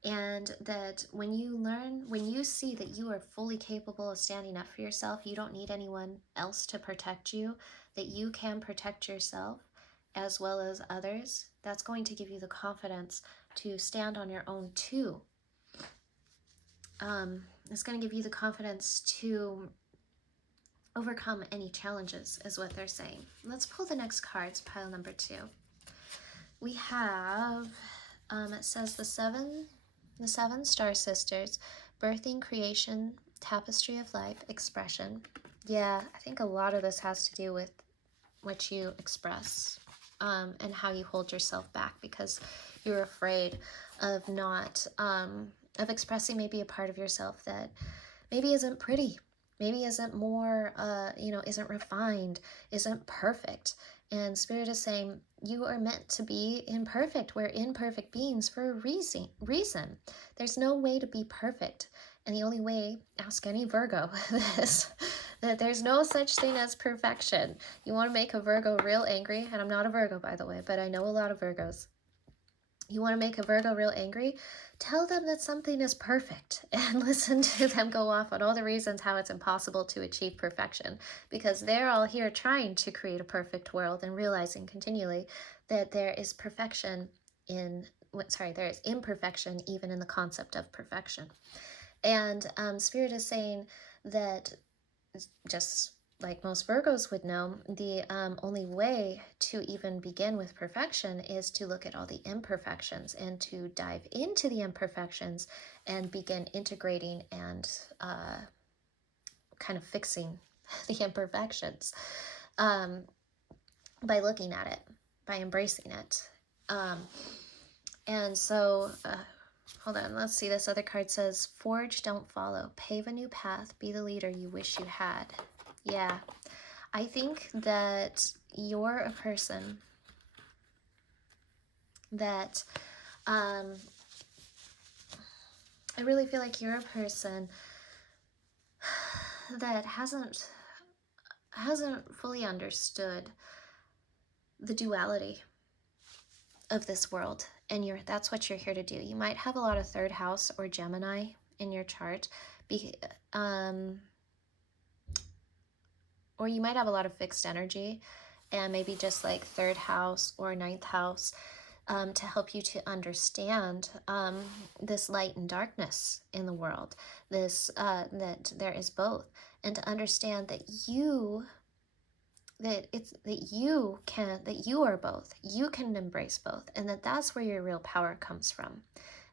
And that when you see that you are fully capable of standing up for yourself, you don't need anyone else to protect you, that you can protect yourself as well as others, that's going to give you the confidence to stand on your own too. It's going to give you the confidence to overcome any challenges, is what they're saying. Let's pull the next cards, pile number 2. We have, it says the seven star sisters, birthing, creation, tapestry of life, expression. Yeah, I think a lot of this has to do with what you express, and how you hold yourself back because you're afraid of not, of expressing maybe a part of yourself that maybe isn't pretty, maybe isn't more, isn't refined, isn't perfect. And Spirit is saying, you are meant to be imperfect. We're imperfect beings for a reason. There's no way to be perfect. And the only way, ask any Virgo this, that there's no such thing as perfection. You want to make a Virgo real angry, and I'm not a Virgo, by the way, but I know a lot of Virgos. You want to make a Virgo real angry? Tell them that something is perfect and listen to them go off on all the reasons how it's impossible to achieve perfection, because they're all here trying to create a perfect world and realizing continually that there is perfection in, there is imperfection even in the concept of perfection. And Spirit is saying that, just like most Virgos would know, the only way to even begin with perfection is to look at all the imperfections and to dive into the imperfections and begin integrating and kind of fixing the imperfections, by looking at it, by embracing it. And so, hold on, let's see, this other card says, forge, don't follow, pave a new path, be the leader you wish you had. Yeah, I think that you're a person that, I really feel like you're a person that hasn't fully understood the duality of this world, and that's what you're here to do. You might have a lot of third house or Gemini in your chart, or you might have a lot of fixed energy, and maybe just like third house or ninth house, to help you to understand this light and darkness in the world, this that there is both, and to understand that you are both. You can embrace both, and that's where your real power comes from,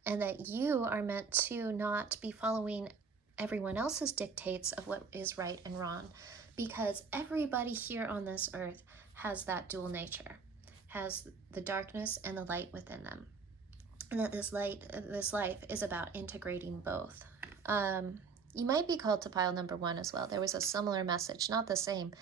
and that you are meant to not be following everyone else's dictates of what is right and wrong, because everybody here on this earth has that dual nature, has the darkness and the light within them, and that this life is about integrating both. You might be called to pile number 1 as well. There was a similar message, not the same,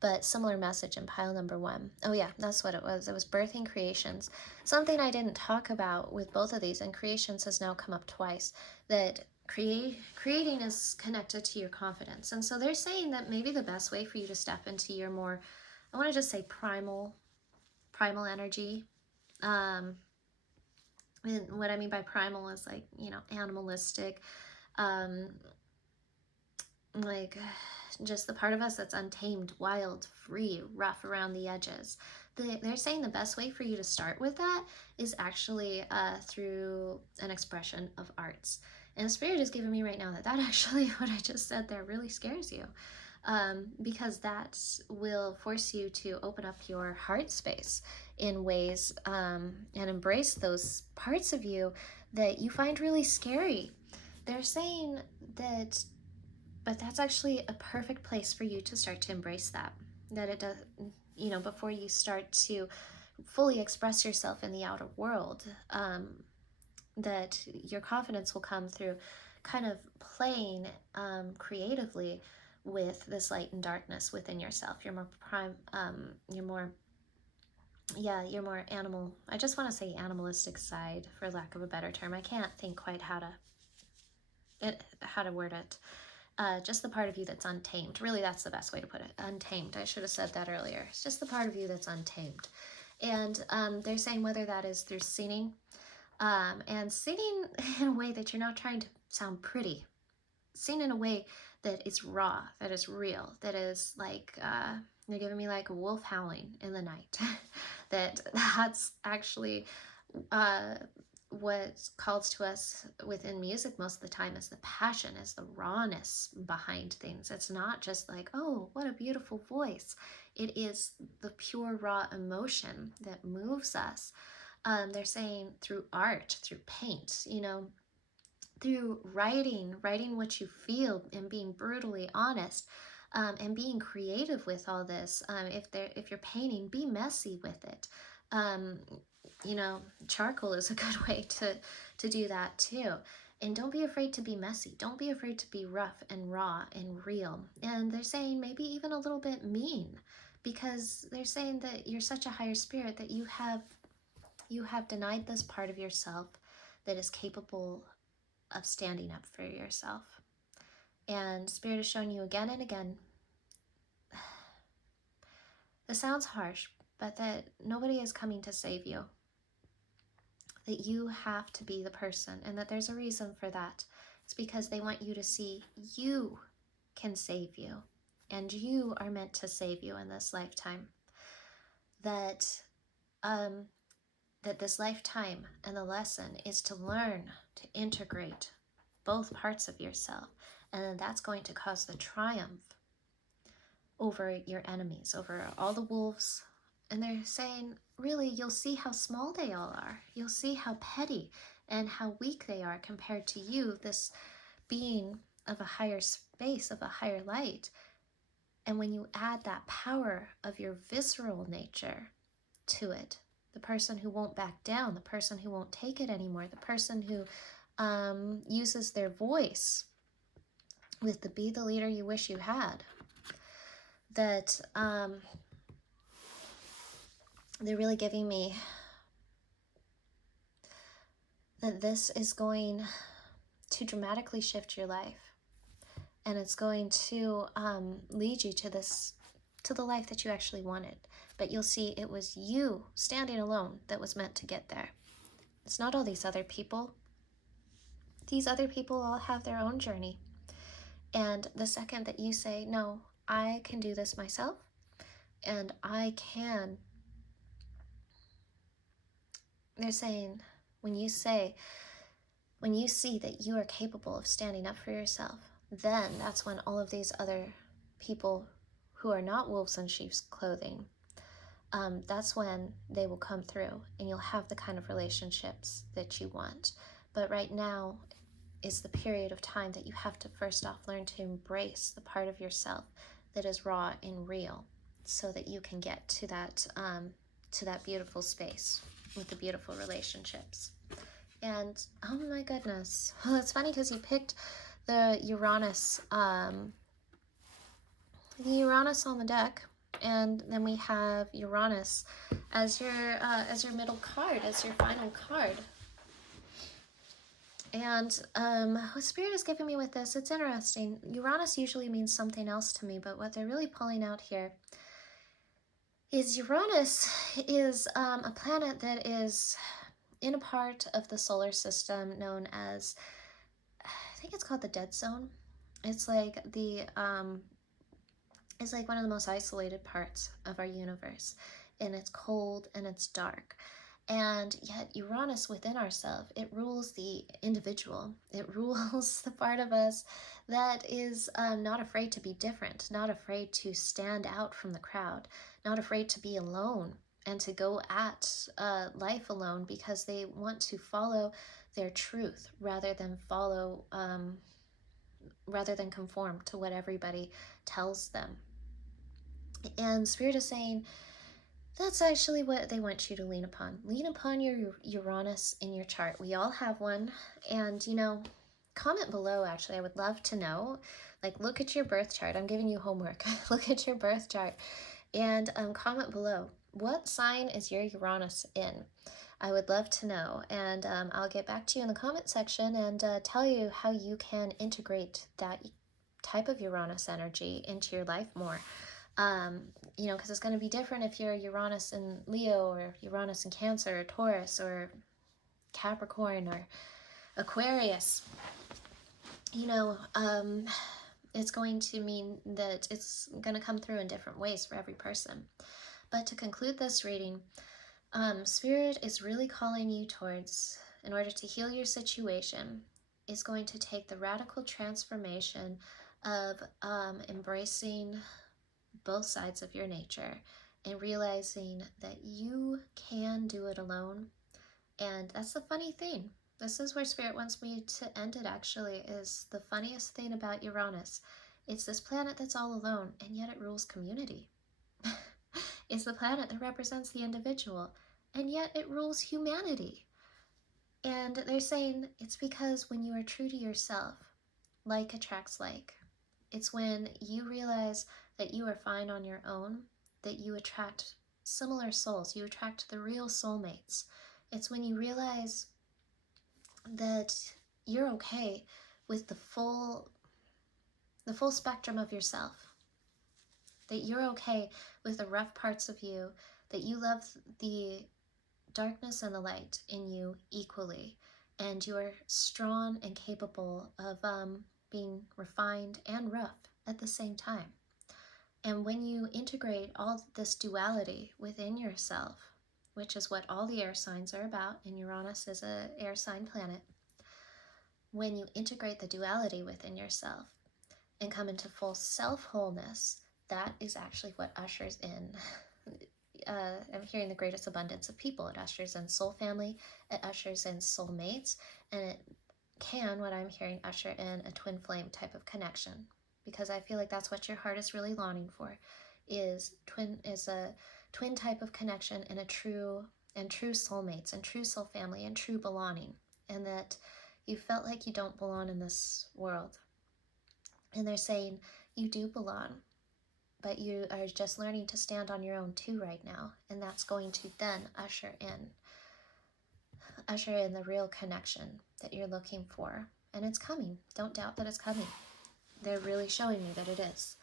but similar message in pile number 1. Oh yeah, that's what it was. It was birthing, creations. Something I didn't talk about with both of these, and creations has now come up twice, that creating is connected to your confidence. And so they're saying that maybe the best way for you to step into your more, I want to just say primal energy. And what I mean by primal is like, animalistic, like just the part of us that's untamed, wild, free, rough around the edges. They're saying the best way for you to start with that is actually through an expression of arts. And Spirit is giving me right now that actually, what I just said there, really scares you, because that will force you to open up your heart space in ways, and embrace those parts of you that you find really scary. They're saying that, but that's actually a perfect place for you to start to embrace that it does, before you start to fully express yourself in the outer world, that your confidence will come through kind of playing creatively with this light and darkness within yourself. You're more you're more animal. I just want to say animalistic side, for lack of a better term. I can't think quite how to word it. Just the part of you that's untamed. Really, that's the best way to put it. Untamed. I should have said that earlier. It's just the part of you that's untamed. And they're saying whether that is through singing, And singing in a way that you're not trying to sound pretty. Sing in a way that is raw, that is real, that is like you're giving me like a wolf howling in the night. That's actually uh, what calls to us within music most of the time is the passion, is the rawness behind things. It's not just like, oh, what a beautiful voice. It is the pure raw emotion that moves us. They're saying through art, through paint, through writing what you feel and being brutally honest, and being creative with all this. If you're painting, be messy with it. Um, Charcoal is a good way to do that too. And don't be afraid to be messy. Don't be afraid to be rough and raw and real. And they're saying maybe even a little bit mean, because they're saying that you're such a higher spirit that you have denied this part of yourself that is capable of standing up for yourself. And Spirit has shown you again and again, this sounds harsh, but that nobody is coming to save you. That you have to be the person, and that there's a reason for that. It's because they want you to see you can save you, and you are meant to save you in this lifetime. That this lifetime and the lesson is to learn to integrate both parts of yourself, and then that's going to cause the triumph over your enemies, over all the wolves. And they're saying, really, you'll see how small they all are. You'll see how petty and how weak they are compared to you, this being of a higher space, of a higher light. And when you add that power of your visceral nature to it, the person who won't back down, the person who won't take it anymore, the person who uses their voice with the be the leader you wish you had, that they're really giving me that this is going to dramatically shift your life, and it's going to lead you to the life that you actually wanted. But you'll see it was you standing alone that was meant to get there. It's not all these other people. These other people all have their own journey. And the second that you say, no, I can do this myself, and they're saying, when you see that you are capable of standing up for yourself, then that's when all of these other people who are not wolves in sheep's clothing, that's when they will come through, and you'll have the kind of relationships that you want. But right now is the period of time that you have to first off learn to embrace the part of yourself that is raw and real, so that you can get to that beautiful space with the beautiful relationships. And oh my goodness, well, it's funny because you picked the Uranus on the deck, and then we have Uranus as your middle card, as your final card. And what Spirit is giving me with this, it's interesting. Uranus usually means something else to me, but what they're really pulling out here is Uranus is a planet that is in a part of the solar system known as, I think it's called the dead zone. It's like it's like one of the most isolated parts of our universe, and it's cold and it's dark. And yet Uranus within ourselves, it rules the individual. It rules the part of us that is not afraid to be different, not afraid to stand out from the crowd, not afraid to be alone and to go at life alone, because they want to follow their truth rather than conform to what everybody tells them. And Spirit is saying, that's actually what they want you to lean upon. Lean upon your Uranus in your chart. We all have one. And, comment below, actually. I would love to know. Like, look at your birth chart. I'm giving you homework. Look at your birth chart. And comment below. What sign is your Uranus in? I would love to know. And I'll get back to you in the comment section and tell you how you can integrate that type of Uranus energy into your life more. Because it's going to be different if you're Uranus in Leo or Uranus in Cancer or Taurus or Capricorn or Aquarius, you know, it's going to mean that it's going to come through in different ways for every person. But to conclude this reading, Spirit is really calling you towards, in order to heal your situation, is going to take the radical transformation of embracing both sides of your nature and realizing that you can do it alone. And that's the funny thing. This is where Spirit wants me to end it, actually, is the funniest thing about Uranus. It's this planet that's all alone, and yet it rules community. It's the planet that represents the individual, and yet it rules humanity. And they're saying it's because when you are true to yourself, like attracts like. It's when you realize that you are fine on your own, that you attract similar souls, you attract the real soulmates. It's when you realize that you're okay with the full spectrum of yourself, that you're okay with the rough parts of you, that you love the darkness and the light in you equally, and you are strong and capable of being refined and rough at the same time. And when you integrate all this duality within yourself, which is what all the air signs are about, and Uranus is an air sign planet, when you integrate the duality within yourself and come into full self-wholeness, that is actually what ushers in, I'm hearing the greatest abundance of people. It ushers in soul family, it ushers in soulmates, and it can, what I'm hearing, usher in a twin flame type of connection. Because I feel like that's what your heart is really longing for, is a twin type of connection and true soulmates and true soul family and true belonging, and that you felt like you don't belong in this world. And they're saying you do belong, but you are just learning to stand on your own too right now, and that's going to then usher in the real connection that you're looking for. And it's coming. Don't doubt that it's coming. They're really showing me that it is.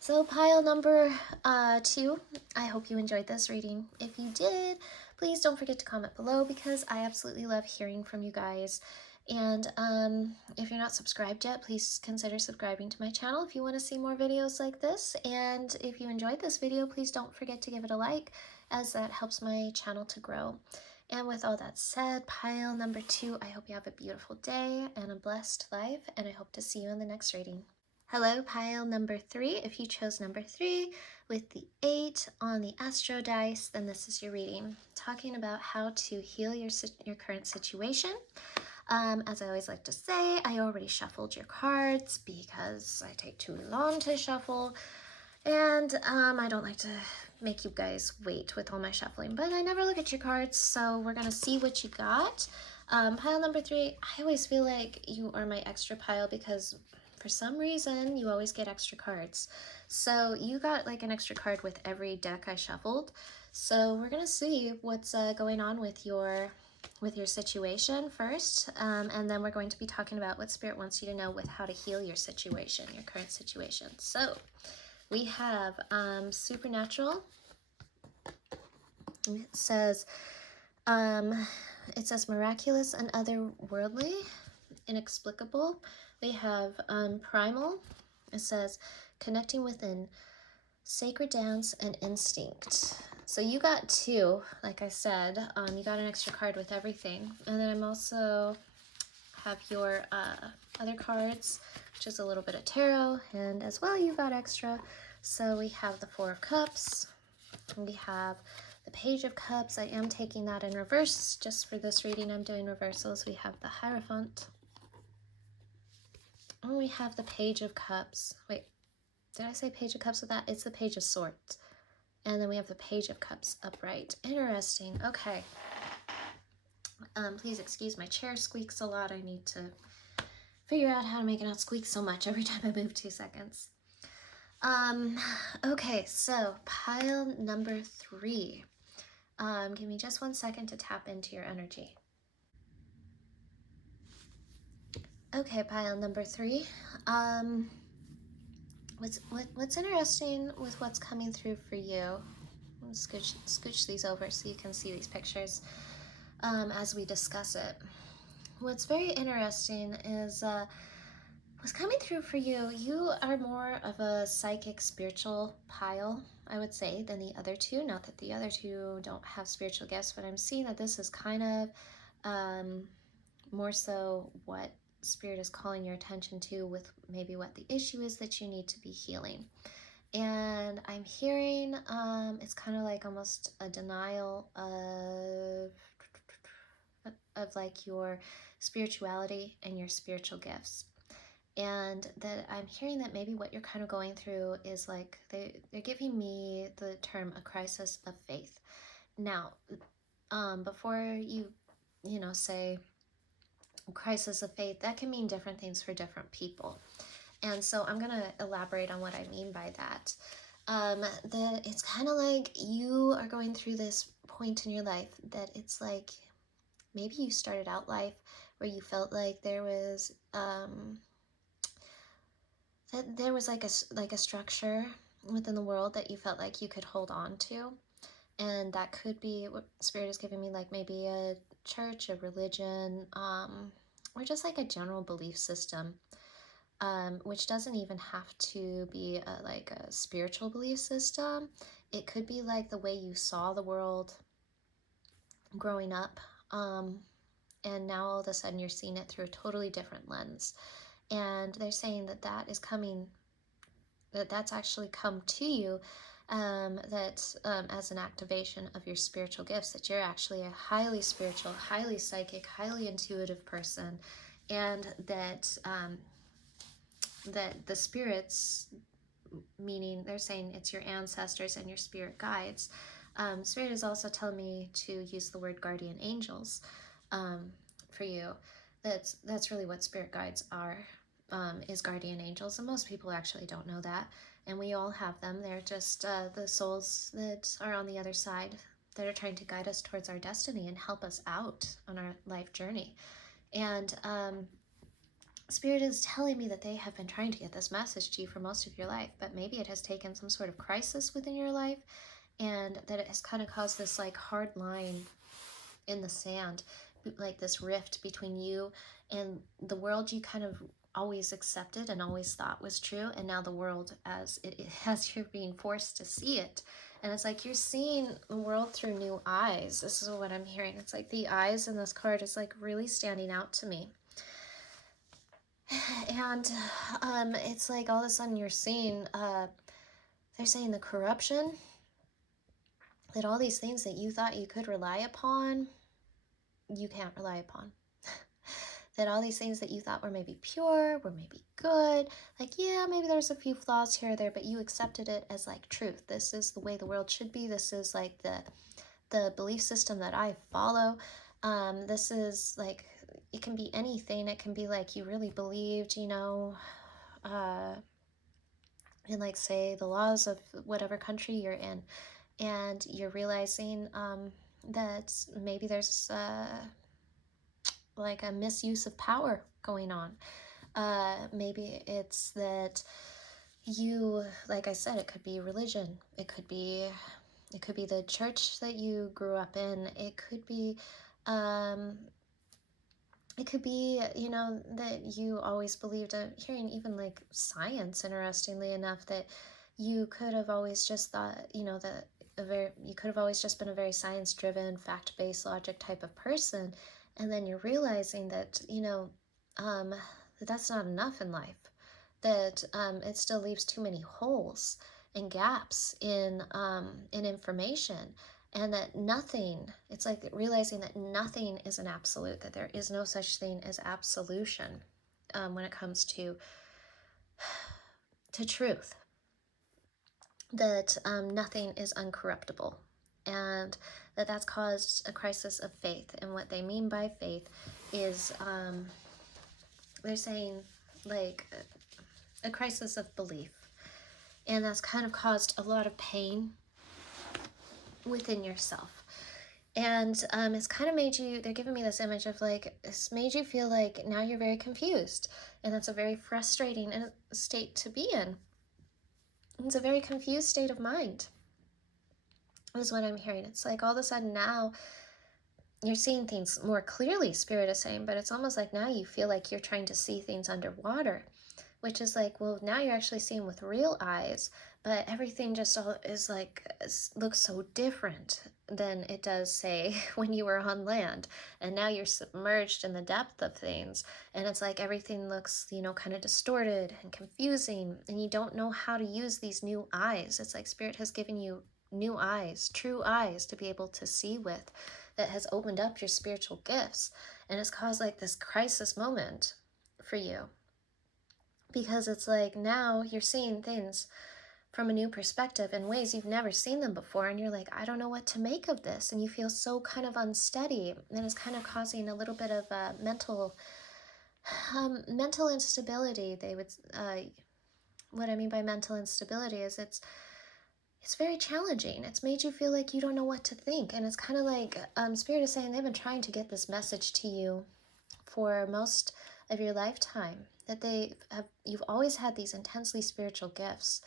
So pile number 2, I hope you enjoyed this reading. If you did, please don't forget to comment below, because I absolutely love hearing from you guys. And if you're not subscribed yet, please consider subscribing to my channel if you want to see more videos like this. And if you enjoyed this video, please don't forget to give it a like, as that helps my channel to grow. And with all that said, pile number 2, I hope you have a beautiful day and a blessed life, and I hope to see you in the next reading. Hello, pile number 3. If you chose number 3 with the 8 on the Astro dice, then this is your reading, talking about how to heal your current situation. As I always like to say, I already shuffled your cards because I take too long to shuffle, and I don't like to make you guys wait with all my shuffling, but I never look at your cards, so we're gonna see what you got. Pile number 3, I always feel like you are my extra pile, because for some reason you always get extra cards. So you got like an extra card with every deck I shuffled. So we're gonna see what's going on with your situation first, and then we're going to be talking about what Spirit wants you to know with how to heal your situation, your current situation. So we have supernatural. It says miraculous and otherworldly, inexplicable. We have primal. It says connecting within, sacred dance, and instinct. So you got 2, like I said. You got an extra card with everything. And then I'm also have your other cards, which is a little bit of tarot, and as well you got extra. So we have the 4 of Cups, and we have the Page of Cups. I am taking that in reverse. Just for this reading, I'm doing reversals. We have the Hierophant. And we have the Page of Cups. Wait, did I say Page of Cups with that? It's the Page of Swords. And then we have the Page of Cups upright. Interesting. Okay. Please excuse my chair squeaks a lot. I need to figure out how to make it not squeak so much every time I move 2 seconds. Okay, so pile number 3. Give me just 1 second to tap into your energy. Okay, pile number 3. What's interesting with what's coming through for you, I'm scooch these over so you can see these pictures. as we discuss it. What's very interesting is what's coming through for you. You are more of a psychic spiritual pile, I would say, than the other two. Not that the other two don't have spiritual gifts, but I'm seeing that this is kind of more so what Spirit is calling your attention to, with maybe what the issue is that you need to be healing. And I'm hearing it's kind of like almost a denial of like your spirituality and your spiritual gifts. And that I'm hearing that maybe what you're kind of going through is like they're giving me the term a crisis of faith. Now, before you say crisis of faith, that can mean different things for different people. And so I'm going to elaborate on what I mean by that. That it's kind of like you are going through this point in your life that it's like maybe you started out life where you felt like there was like a structure within the world that you felt like you could hold on to. And that could be what Spirit is giving me, like maybe a church, a religion, or just like a general belief system, which doesn't even have to be like a spiritual belief system. It could be like the way you saw the world growing up, and now all of a sudden you're seeing it through a totally different lens. And they're saying that that's actually come to you, as an activation of your spiritual gifts, that you're actually a highly spiritual, highly psychic, highly intuitive person, and that the spirits, meaning they're saying it's your ancestors and your spirit guides. Spirit is also telling me to use the word guardian angels for you. That's really what spirit guides are, is guardian angels, and most people actually don't know that, and we all have them. They're just the souls that are on the other side that are trying to guide us towards our destiny and help us out on our life journey. And Spirit is telling me that they have been trying to get this message to you for most of your life, but maybe it has taken some sort of crisis within your life, and that it has kind of caused this like hard line in the sand, like this rift between you and the world you kind of always accepted and always thought was true, and now the world as you're being forced to see it. And it's like you're seeing the world through new eyes. This is what I'm hearing. It's like the eyes in this card is like really standing out to me. And it's like all of a sudden you're seeing, they're saying the corruption, that all these things that you thought you could rely upon, you can't rely upon. That all these things that you thought were maybe pure, were maybe good, like, yeah, maybe there's a few flaws here or there, but you accepted it as like truth. This is the way the world should be. This is like the belief system that I follow. This is like, it can be anything. It can be like you really believed, in like, say, the laws of whatever country you're in, and you're realizing that maybe there's like a misuse of power going on. Maybe it's that you, like I said, it could be religion. It could be the church that you grew up in. It could be that you always believed. Hearing even like science, interestingly enough, that you could have always just thought, that you could have always just been a very science-driven, fact-based, logic type of person, and then you're realizing that that that's not enough in life. That it still leaves too many holes and gaps in information. And that nothing, it's like realizing that nothing is an absolute, that there is no such thing as absolution when it comes to truth. That nothing is uncorruptible, and that's caused a crisis of faith. And what they mean by faith is they're saying like a crisis of belief, and that's kind of caused a lot of pain within yourself. And it's kind of made you, they're giving me this image of like, it's made you feel like now you're very confused, and that's a very frustrating state to be in. It's a very confused state of mind, is what I'm hearing. It's like all of a sudden now you're seeing things more clearly, Spirit is saying, but it's almost like now you feel like you're trying to see things underwater, which is like, well, now you're actually seeing with real eyes, but everything just all is like, looks so different than it does, say, when you were on land. And now you're submerged in the depth of things. And it's like everything looks, kind of distorted and confusing. And you don't know how to use these new eyes. It's like Spirit has given you new eyes, true eyes to be able to see with, that has opened up your spiritual gifts. And it's caused like this crisis moment for you, because it's like now you're seeing things from a new perspective in ways you've never seen them before, and you're like, I don't know what to make of this, and you feel so kind of unsteady, and it's kind of causing a little bit of mental instability. They would what I mean by mental instability is it's very challenging. It's made you feel like you don't know what to think, and it's kind of like Spirit is saying they've been trying to get this message to you for most of your lifetime, that you've always had these intensely spiritual gifts.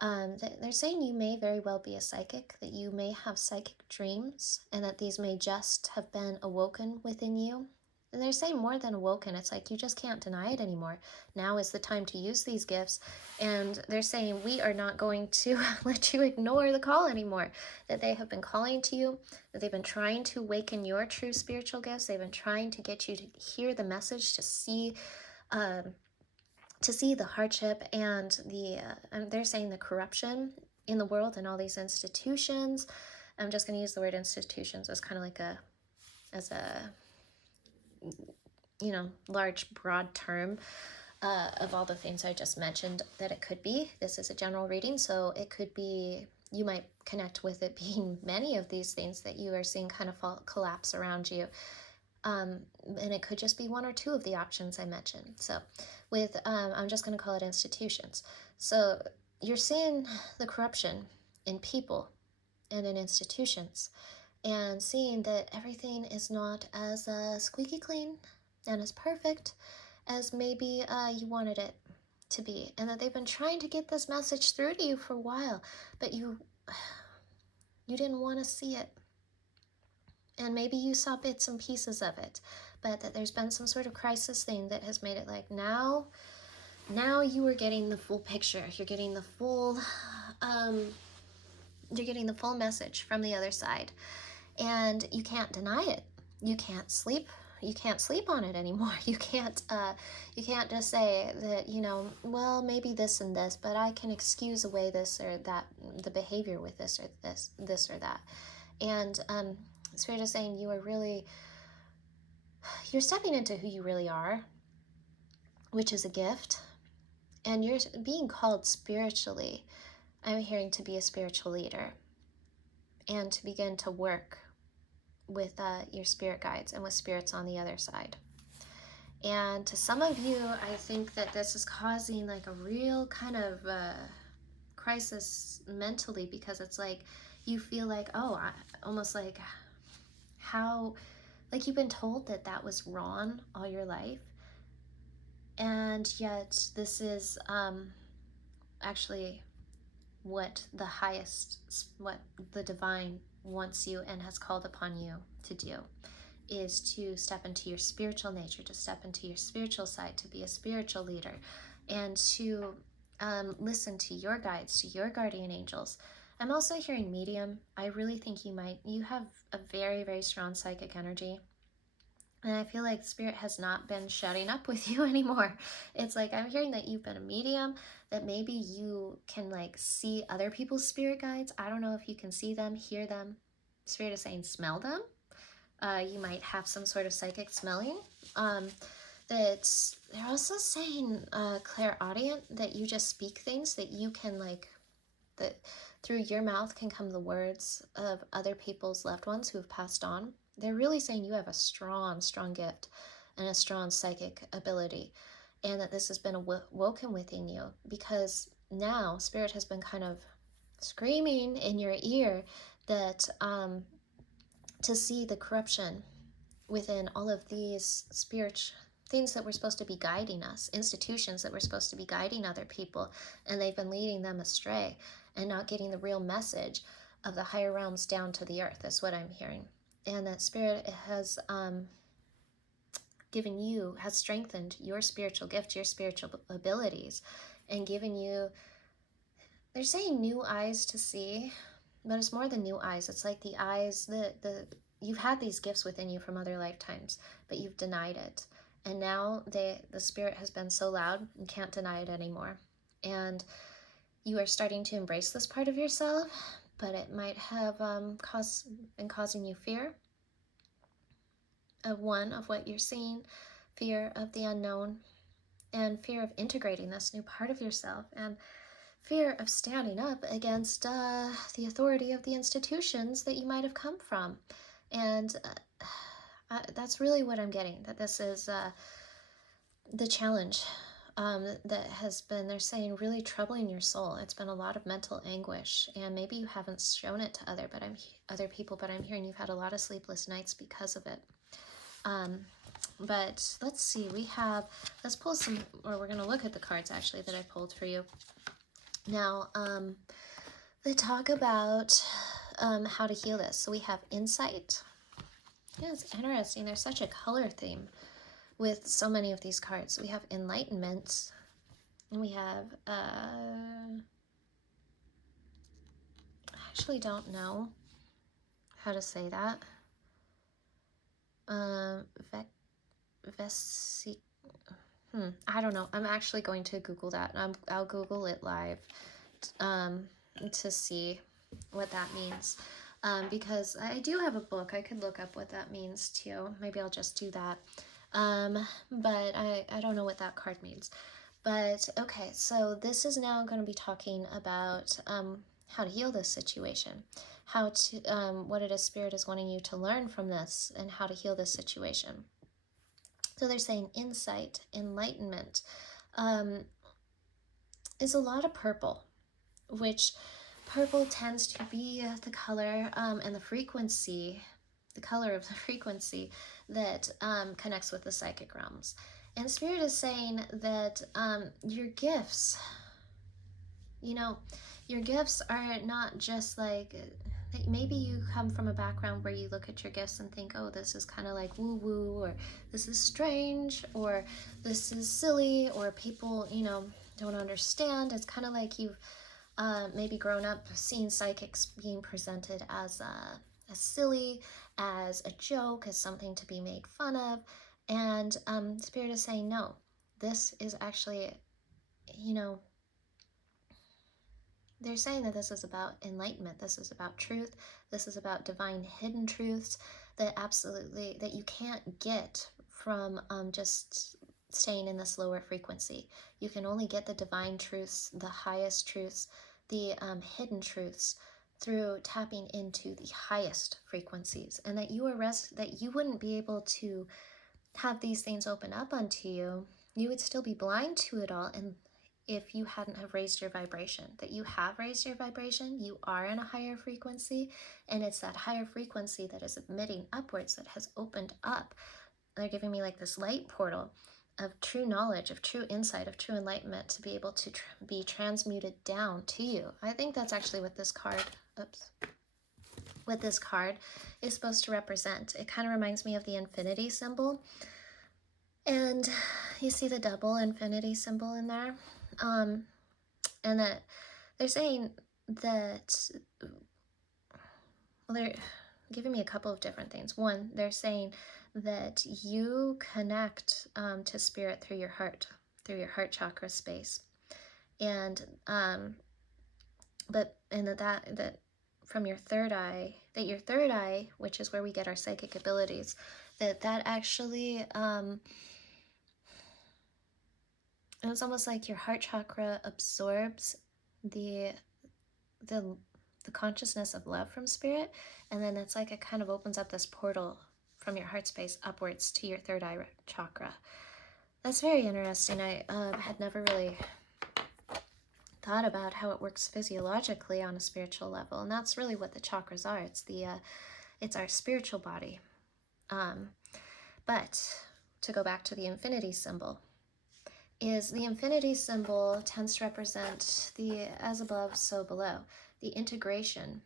They're saying you may very well be a psychic, that you may have psychic dreams, and that these may just have been awoken within you. And they're saying more than awoken, it's like you just can't deny it anymore. Now is the time to use these gifts. And they're saying we are not going to let you ignore the call anymore, that they have been calling to you, that they've been trying to awaken your true spiritual gifts. They've been trying to get you to hear the message, to see the hardship and they're saying the corruption in the world and all these institutions. I'm just going to use the word institutions as kind of like a large, broad term of all the things I just mentioned that it could be. This is a general reading, so it could be, you might connect with it being many of these things that you are seeing kind of collapse around you. And it could just be one or two of the options I mentioned. So with, I'm just going to call it institutions. So you're seeing the corruption in people and in institutions, and seeing that everything is not as squeaky clean and as perfect as maybe you wanted it to be, and that they've been trying to get this message through to you for a while, but you didn't want to see it. And maybe you saw bits and pieces of it, but that there's been some sort of crisis thing that has made it like now you are getting the full picture. You're getting the full message from the other side, and you can't deny it. You can't sleep on it anymore. You can't just say that, well, maybe this and this, but I can excuse away this or that, the behavior with this or this or that. And Spirit is saying you're stepping into who you really are, which is a gift, and you're being called spiritually. I'm hearing to be a spiritual leader and to begin to work with your spirit guides and with spirits on the other side. And to some of you, I think that this is causing like a real kind of crisis mentally, because it's like you feel like, almost like how, like you've been told that was wrong all your life, and yet this is actually what the divine wants you and has called upon you to do, is to step into your spiritual nature, to step into your spiritual side, to be a spiritual leader, and to listen to your guides, to your guardian angels. I'm also hearing medium. I really think you have a very, very strong psychic energy. And I feel like Spirit has not been shutting up with you anymore. It's like I'm hearing that you've been a medium, that maybe you can like see other people's spirit guides. I don't know if you can see them, hear them. Spirit is saying smell them. You might have some sort of psychic smelling. They're also saying clairaudient, that you just speak things, that you can that through your mouth can come the words of other people's loved ones who have passed on. They're really saying you have a strong, strong gift and a strong psychic ability, and that this has been awoken within you, because now Spirit has been kind of screaming in your ear that to see the corruption within all of these spiritual things that were supposed to be guiding us, institutions that were supposed to be guiding other people, and they've been leading them astray and not getting the real message of the higher realms down to the earth. That's what I'm hearing. and that Spirit has has strengthened your spiritual gift, your spiritual abilities, and given you, they're saying new eyes to see, but it's more than new eyes. It's like the eyes, you've had these gifts within you from other lifetimes, but you've denied it. And now the Spirit has been so loud, you can't deny it anymore. And you are starting to embrace this part of yourself, but it might have been causing you fear of what you're seeing, fear of the unknown, and fear of integrating this new part of yourself, and fear of standing up against the authority of the institutions that you might have come from. And that's really what I'm getting, that this is the challenge that has been, they're saying, really troubling your soul. It's been a lot of mental anguish, and maybe you haven't shown it to other people, but I'm hearing you've had a lot of sleepless nights because of it. But let's see, let's pull some, or we're going to look at the cards actually that I pulled for you. Now, they talk about how to heal this. So we have insight. Yeah, it's interesting. There's such a color theme with so many of these cards. We have enlightenment, and we have, I actually don't know how to say that. I don't know. I'm actually going to Google that. I'll Google it live to see what that means. Because I do have a book. I could look up what that means too. Maybe I'll just do that. But I don't know what that card means. But okay, so this is now going to be talking about how to heal this situation, how to what it is Spirit is wanting you to learn from this, and how to heal this situation. So they're saying insight, enlightenment, is a lot of purple, which purple tends to be the color and the frequency, the color of the frequency that connects with the psychic realms. And Spirit is saying that your gifts, your gifts are not just like, maybe you come from a background where you look at your gifts and think, oh, this is kind of like woo-woo, or this is strange, or this is silly, or people, don't understand. It's kind of like you've maybe grown up seeing psychics being presented as silly, as a joke, as something to be made fun of. And Spirit is saying, no, this is actually, they're saying that this is about enlightenment. This is about truth. This is about divine hidden truths that you can't get from just staying in this lower frequency. You can only get the divine truths, the highest truths, the hidden truths through tapping into the highest frequencies, and that you wouldn't be able to have these things open up unto you. You would still be blind to it all, and if you hadn't have raised your vibration, that you have raised your vibration, you are in a higher frequency, and it's that higher frequency that is emitting upwards that has opened up. They're giving me like this light portal of true knowledge, of true insight, of true enlightenment to be able to be transmuted down to you. I think that's actually what this card, is supposed to represent. It kind of reminds me of the infinity symbol. And you see the double infinity symbol in there. And that they're saying that, well, they're giving me a couple of different things. One, they're saying that you connect to Spirit through your heart chakra space. And that from your third eye, which is where we get our psychic abilities, that actually it's almost like your heart chakra absorbs the consciousness of love from Spirit, and then it's like it kind of opens up this portal from your heart space upwards to your third eye chakra. That's very interesting. I had never really thought about how it works physiologically on a spiritual level, and that's really what the chakras are. It's our spiritual body. But to go back to the infinity symbol, the infinity symbol tends to represent the as above, so below, the integration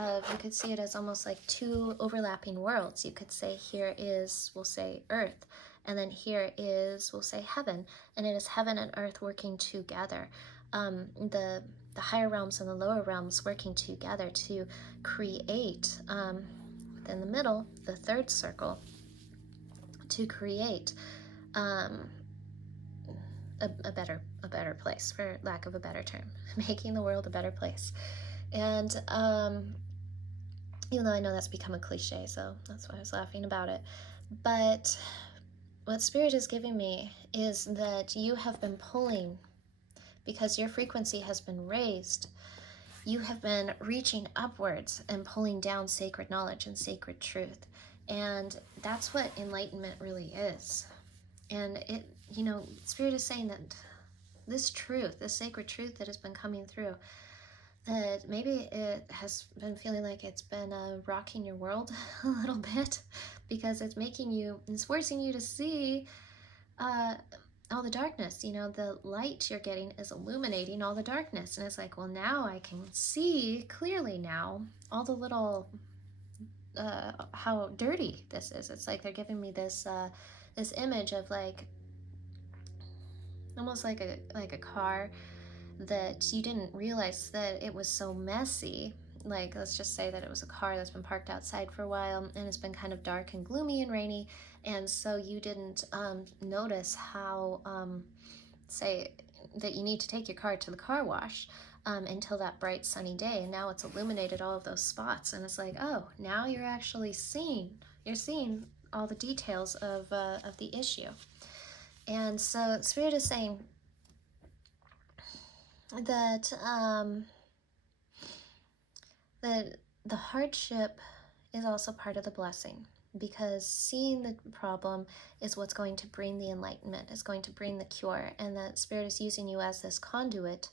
of, you could see it as almost like two overlapping worlds. You could say here is, we'll say earth, and then here is, we'll say heaven, and it is heaven and earth working together. The higher realms and the lower realms working together to create, within the middle, the third circle, to create a better place, for lack of a better term, making the world a better place. And even though I know that's become a cliche, so that's why I was laughing about it. But what Spirit is giving me is that you have been pulling, because your frequency has been raised, you have been reaching upwards and pulling down sacred knowledge and sacred truth. And that's what enlightenment really is. And it, Spirit is saying that this truth, this sacred truth that has been coming through, that maybe it has been feeling like it's been rocking your world a little bit, because it's forcing you to see all the darkness. The light you're getting is illuminating all the darkness. And it's like, well, now I can see clearly now all the little, how dirty this is. It's like they're giving me this image of like, almost like a car that you didn't realize that it was so messy. Like, let's just say that it was a car that's been parked outside for a while and it's been kind of dark and gloomy and rainy, and so you didn't notice how, say that you need to take your car to the car wash until that bright sunny day, and now it's illuminated all of those spots, and it's like, oh, now you're actually seeing all the details of the issue. And so Spirit is saying that that the hardship is also part of the blessing, because seeing the problem is what's going to bring the enlightenment, is going to bring the cure, and that Spirit is using you as this conduit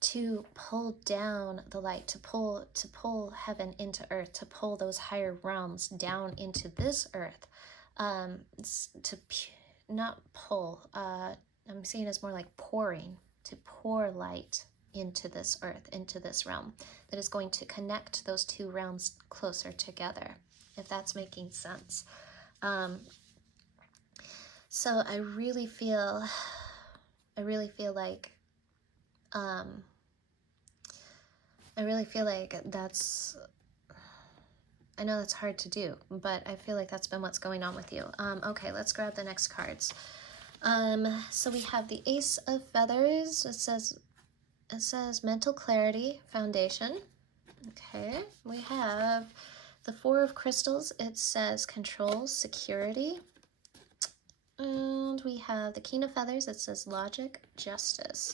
to pull down the light, to pull heaven into earth, to pull those higher realms down into this earth, not pull, I'm seeing it as more like pouring, to pour light into this earth, into this realm, that is going to connect those two realms closer together, if that's making sense. So I really feel like that's, I know that's hard to do, but I feel like that's been what's going on with you. Okay, let's grab the next cards. So we have the Ace of Feathers. It says mental clarity, foundation. Okay, we have the Four of Crystals. It says control, security. And we have the King of Feathers. It says logic, justice.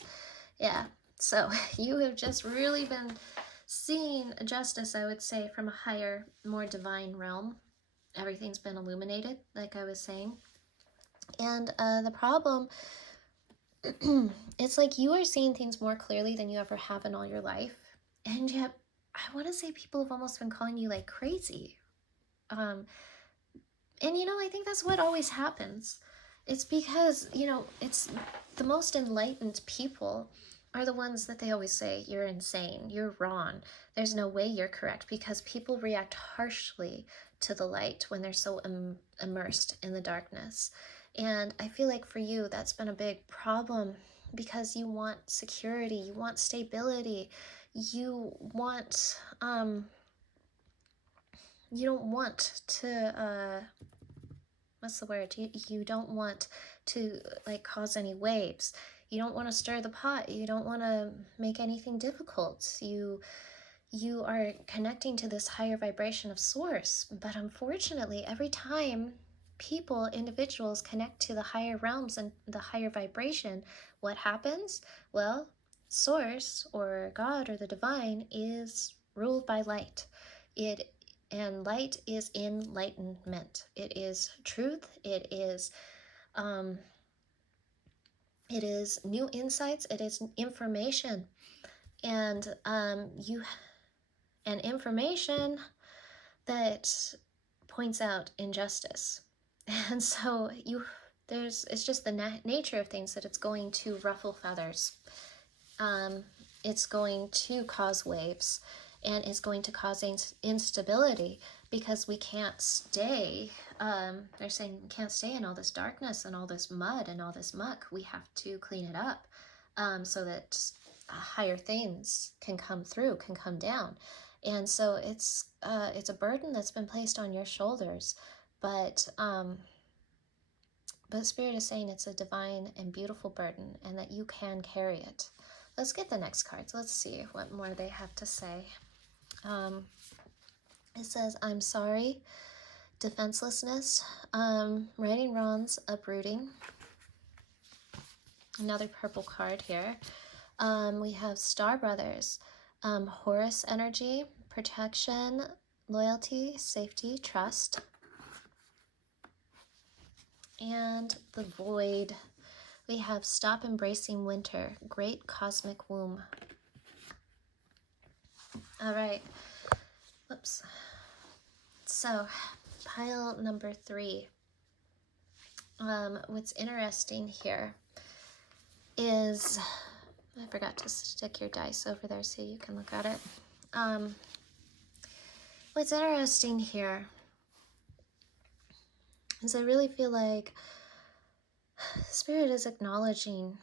Yeah, so you have just really been seeing justice, I would say, from a higher, more divine realm. Everything's been illuminated, like I was saying. And the problem, it's like you are seeing things more clearly than you ever have in all your life. And yet, I want to say people have almost been calling you like crazy. And I think that's what always happens. It's because, it's the most enlightened people are the ones that they always say, you're insane, you're wrong, there's no way you're correct, because people react harshly to the light when they're so immersed in the darkness. And I feel like for you, that's been a big problem, because you want security, you want stability, you want, you don't want to, what's the word? You don't want to like cause any waves. You don't want to stir the pot. You don't want to make anything difficult. You are connecting to this higher vibration of source. But unfortunately, every time individuals connect to the higher realms and the higher vibration, what happens? Well, source or God or the divine is ruled by light. And light is enlightenment. It is truth. It is new insights. It is information, and information that points out injustice. And so it's just the nature of things that it's going to ruffle feathers. It's going to cause waves. and is going to cause instability because we can't stay, they're saying we can't stay in all this darkness and all this mud and all this muck. We have to clean it up so that higher things can come through, can come down. And so it's a burden that's been placed on your shoulders, but Spirit is saying it's a divine and beautiful burden and that you can carry it. Let's get the next cards. Let's see what more they have to say. It says, I'm sorry, defenselessness, righting wrongs, uprooting. Another purple card here. We have Star Brothers, Horus energy, protection, loyalty, safety, trust. And the Void. We have stop embracing winter, great cosmic womb. All right. Whoops. So, pile number 3. What's interesting here is, I forgot to stick your dice over there so you can look at it. What's interesting here is I really feel like Spirit is acknowledging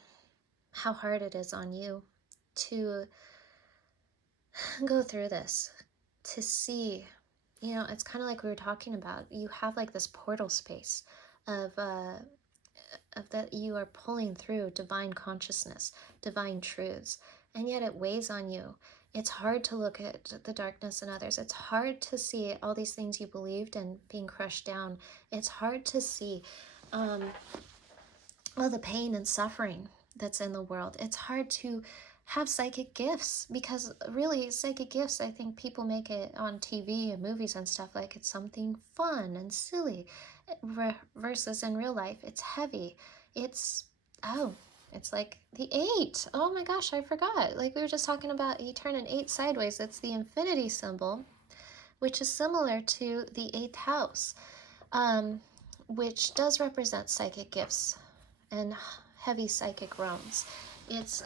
how hard it is on you to go through this, to see, you know, it's kind of like we were talking about. You have like this portal space of that you are pulling through divine consciousness, divine truths, and yet it weighs on you. It's hard to look at the darkness in others. It's hard to see all these things you believed and being crushed down. It's hard to see all the pain and suffering that's in the world. It's hard to have psychic gifts, because really psychic gifts, I think people make it on TV and movies and stuff like it's something fun and silly, versus in real life it's heavy. It's like the 8. Oh my gosh, I forgot. Like we were just talking about, you turn an 8 sideways, it's the infinity symbol, which is similar to the 8th house, which does represent psychic gifts and heavy psychic realms. It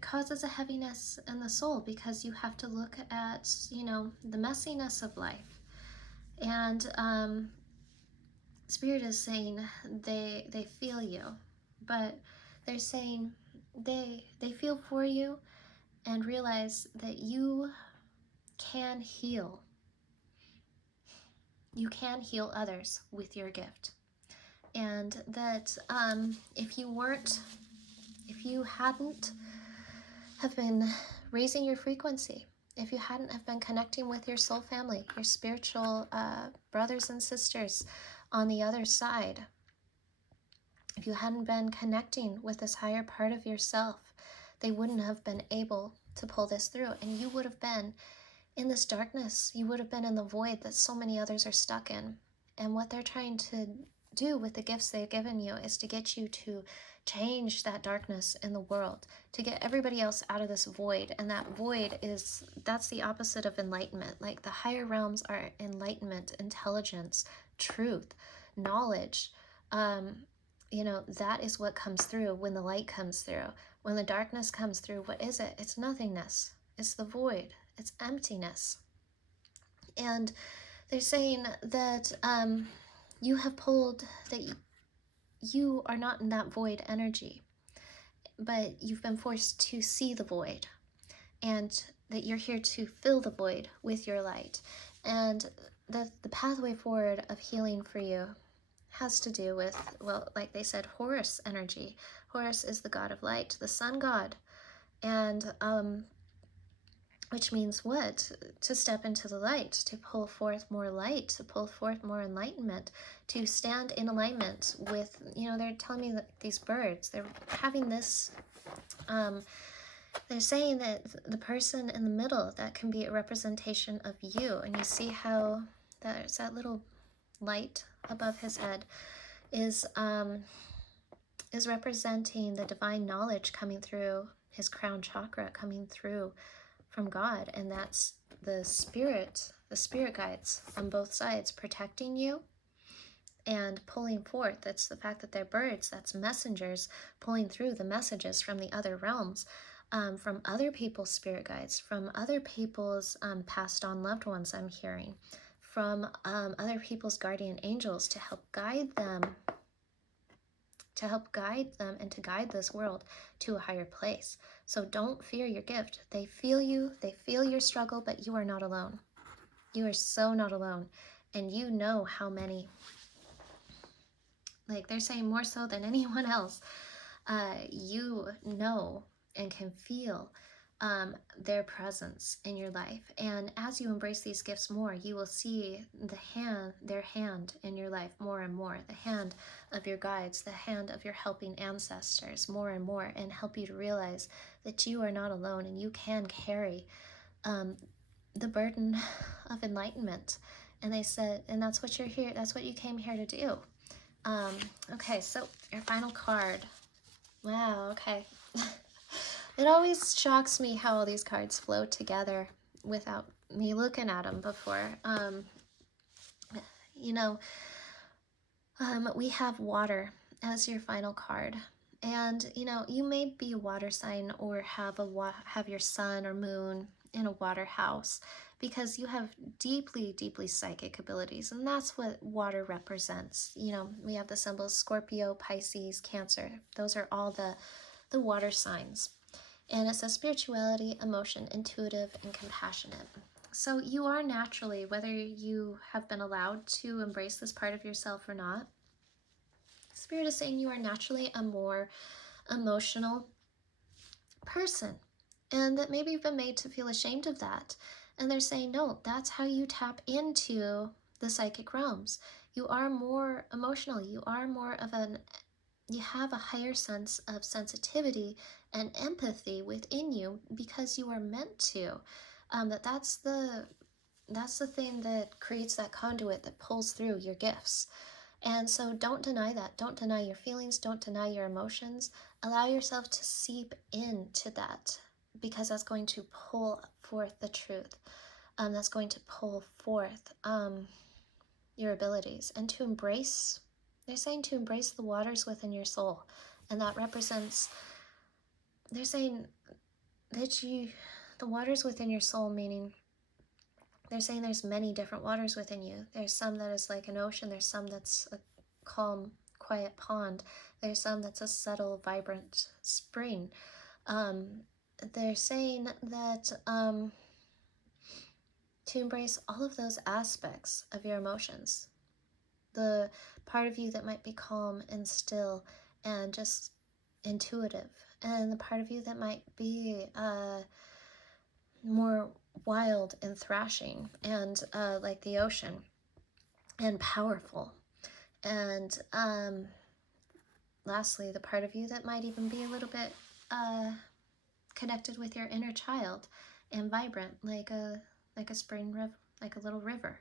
causes a heaviness in the soul, because you have to look at, you know, the messiness of life. And Spirit is saying they feel you, but they're saying they feel for you and realize that you can heal. You can heal others with your gift. And that if you hadn't have been raising your frequency, if you hadn't have been connecting with your soul family, your spiritual brothers and sisters on the other side, if you hadn't been connecting with this higher part of yourself, they wouldn't have been able to pull this through, and you would have been in this darkness. You would have been in the void that so many others are stuck in. And what they're trying to do with the gifts they've given you is to get you to change that darkness in the world, to get everybody else out of this void. And that void that's the opposite of enlightenment. Like the higher realms are enlightenment, intelligence, truth, knowledge. You know, that is what comes through when the light comes through. When the darkness comes through, what is it? It's nothingness. It's the void. It's emptiness. And they're saying that you have pulled, that you are not in that void energy, but you've been forced to see the void, and that you're here to fill the void with your light. And the pathway forward of healing for you has to do with, well, like they said, Horus energy. Horus is the god of light, the sun god. And which means what? To step into the light, to pull forth more light, to pull forth more enlightenment, to stand in alignment with, you know, they're telling me that these birds, they're having this, they're saying that the person in the middle, that can be a representation of you. And you see how there's that little light above his head is representing the divine knowledge coming through his crown chakra, coming through from God. And that's the spirit guides on both sides, protecting you and pulling forth. It's the fact that they're birds, that's messengers pulling through the messages from the other realms, from other people's spirit guides, from other people's passed on loved ones, I'm hearing, from other people's guardian angels to help guide them, and to guide this world to a higher place. So don't fear your gift. They feel you, they feel your struggle, but you are not alone. You are so not alone. And you know how many, like they're saying more so than anyone else, you know and can feel their presence in your life. And as you embrace these gifts more, you will see their hand in your life more and more, the hand of your guides, the hand of your helping ancestors more and more, and help you to realize that you are not alone and you can carry the burden of enlightenment. And they said, and that's what you're here, that's what you came here to do. Okay, so your final card. Wow, okay. It always shocks me how all these cards flow together without me looking at them before. You know, we have water as your final card. And, you know, you may be a water sign or have your sun or moon in a water house because you have deeply, deeply psychic abilities. And that's what water represents. You know, we have the symbols Scorpio, Pisces, Cancer. Those are all the water signs. And it says spirituality, emotion, intuitive, and compassionate. So you are naturally, whether you have been allowed to embrace this part of yourself or not, Spirit is saying you are naturally a more emotional person, and that maybe you've been made to feel ashamed of that. And they're saying, no, that's how you tap into the psychic realms. You are more emotional. You are more of you have a higher sense of sensitivity and empathy within you because you are meant to. That's the thing that creates that conduit that pulls through your gifts. And so don't deny that. Don't deny your feelings. Don't deny your emotions. Allow yourself to seep into that because that's going to pull forth the truth. That's going to pull forth your abilities and to embrace. They're saying to embrace the waters within your soul. And that represents, they're saying that the waters within your soul, meaning they're saying there's many different waters within you. There's some that is like an ocean. There's some that's a calm, quiet pond. There's some that's a subtle, vibrant spring. They're saying that to embrace all of those aspects of your emotions. The part of you that might be calm and still and just intuitive. And the part of you that might be more wild and thrashing and like the ocean and powerful. And lastly, the part of you that might even be a little bit connected with your inner child and vibrant, like a spring river, like a little river.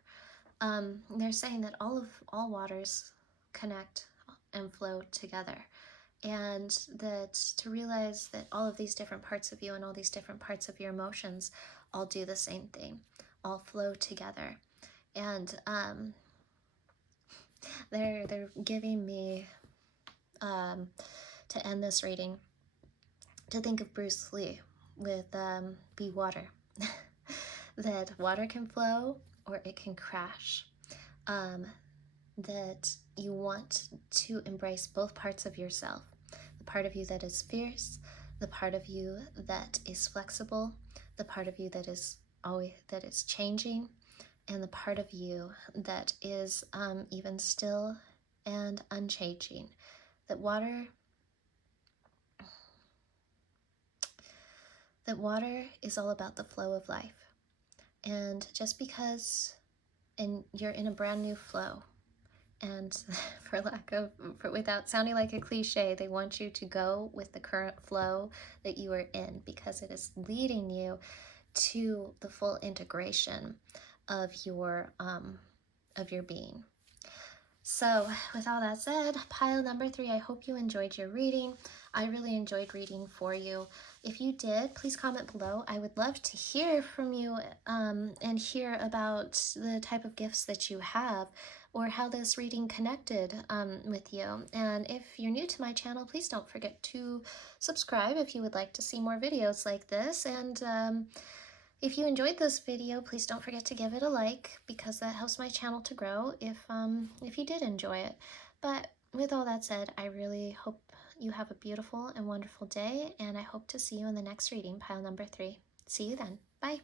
They're saying that all waters connect and flow together, and that to realize that all of these different parts of you and all these different parts of your emotions all do the same thing, all flow together. And they're giving me to end this reading to think of Bruce Lee with Be Water. That water can flow or it can crash. That you want to embrace both parts of yourself. The part of you that is fierce, the part of you that is flexible, the part of you that is changing, and the part of you that is even still and unchanging. That water is all about the flow of life. And just because you're in a brand new flow, and without sounding like a cliche, they want you to go with the current flow that you are in because it is leading you to the full integration of your being. So, with all that said, pile number 3, I hope you enjoyed your reading. I really enjoyed reading for you. If you did, please comment below. I would love to hear from you and hear about the type of gifts that you have or how this reading connected with you. And if you're new to my channel, please don't forget to subscribe if you would like to see more videos like this. And if you enjoyed this video, please don't forget to give it a like because that helps my channel to grow if you did enjoy it. But with all that said, I really hope you have a beautiful and wonderful day, and I hope to see you in the next reading, pile number 3. See you then. Bye.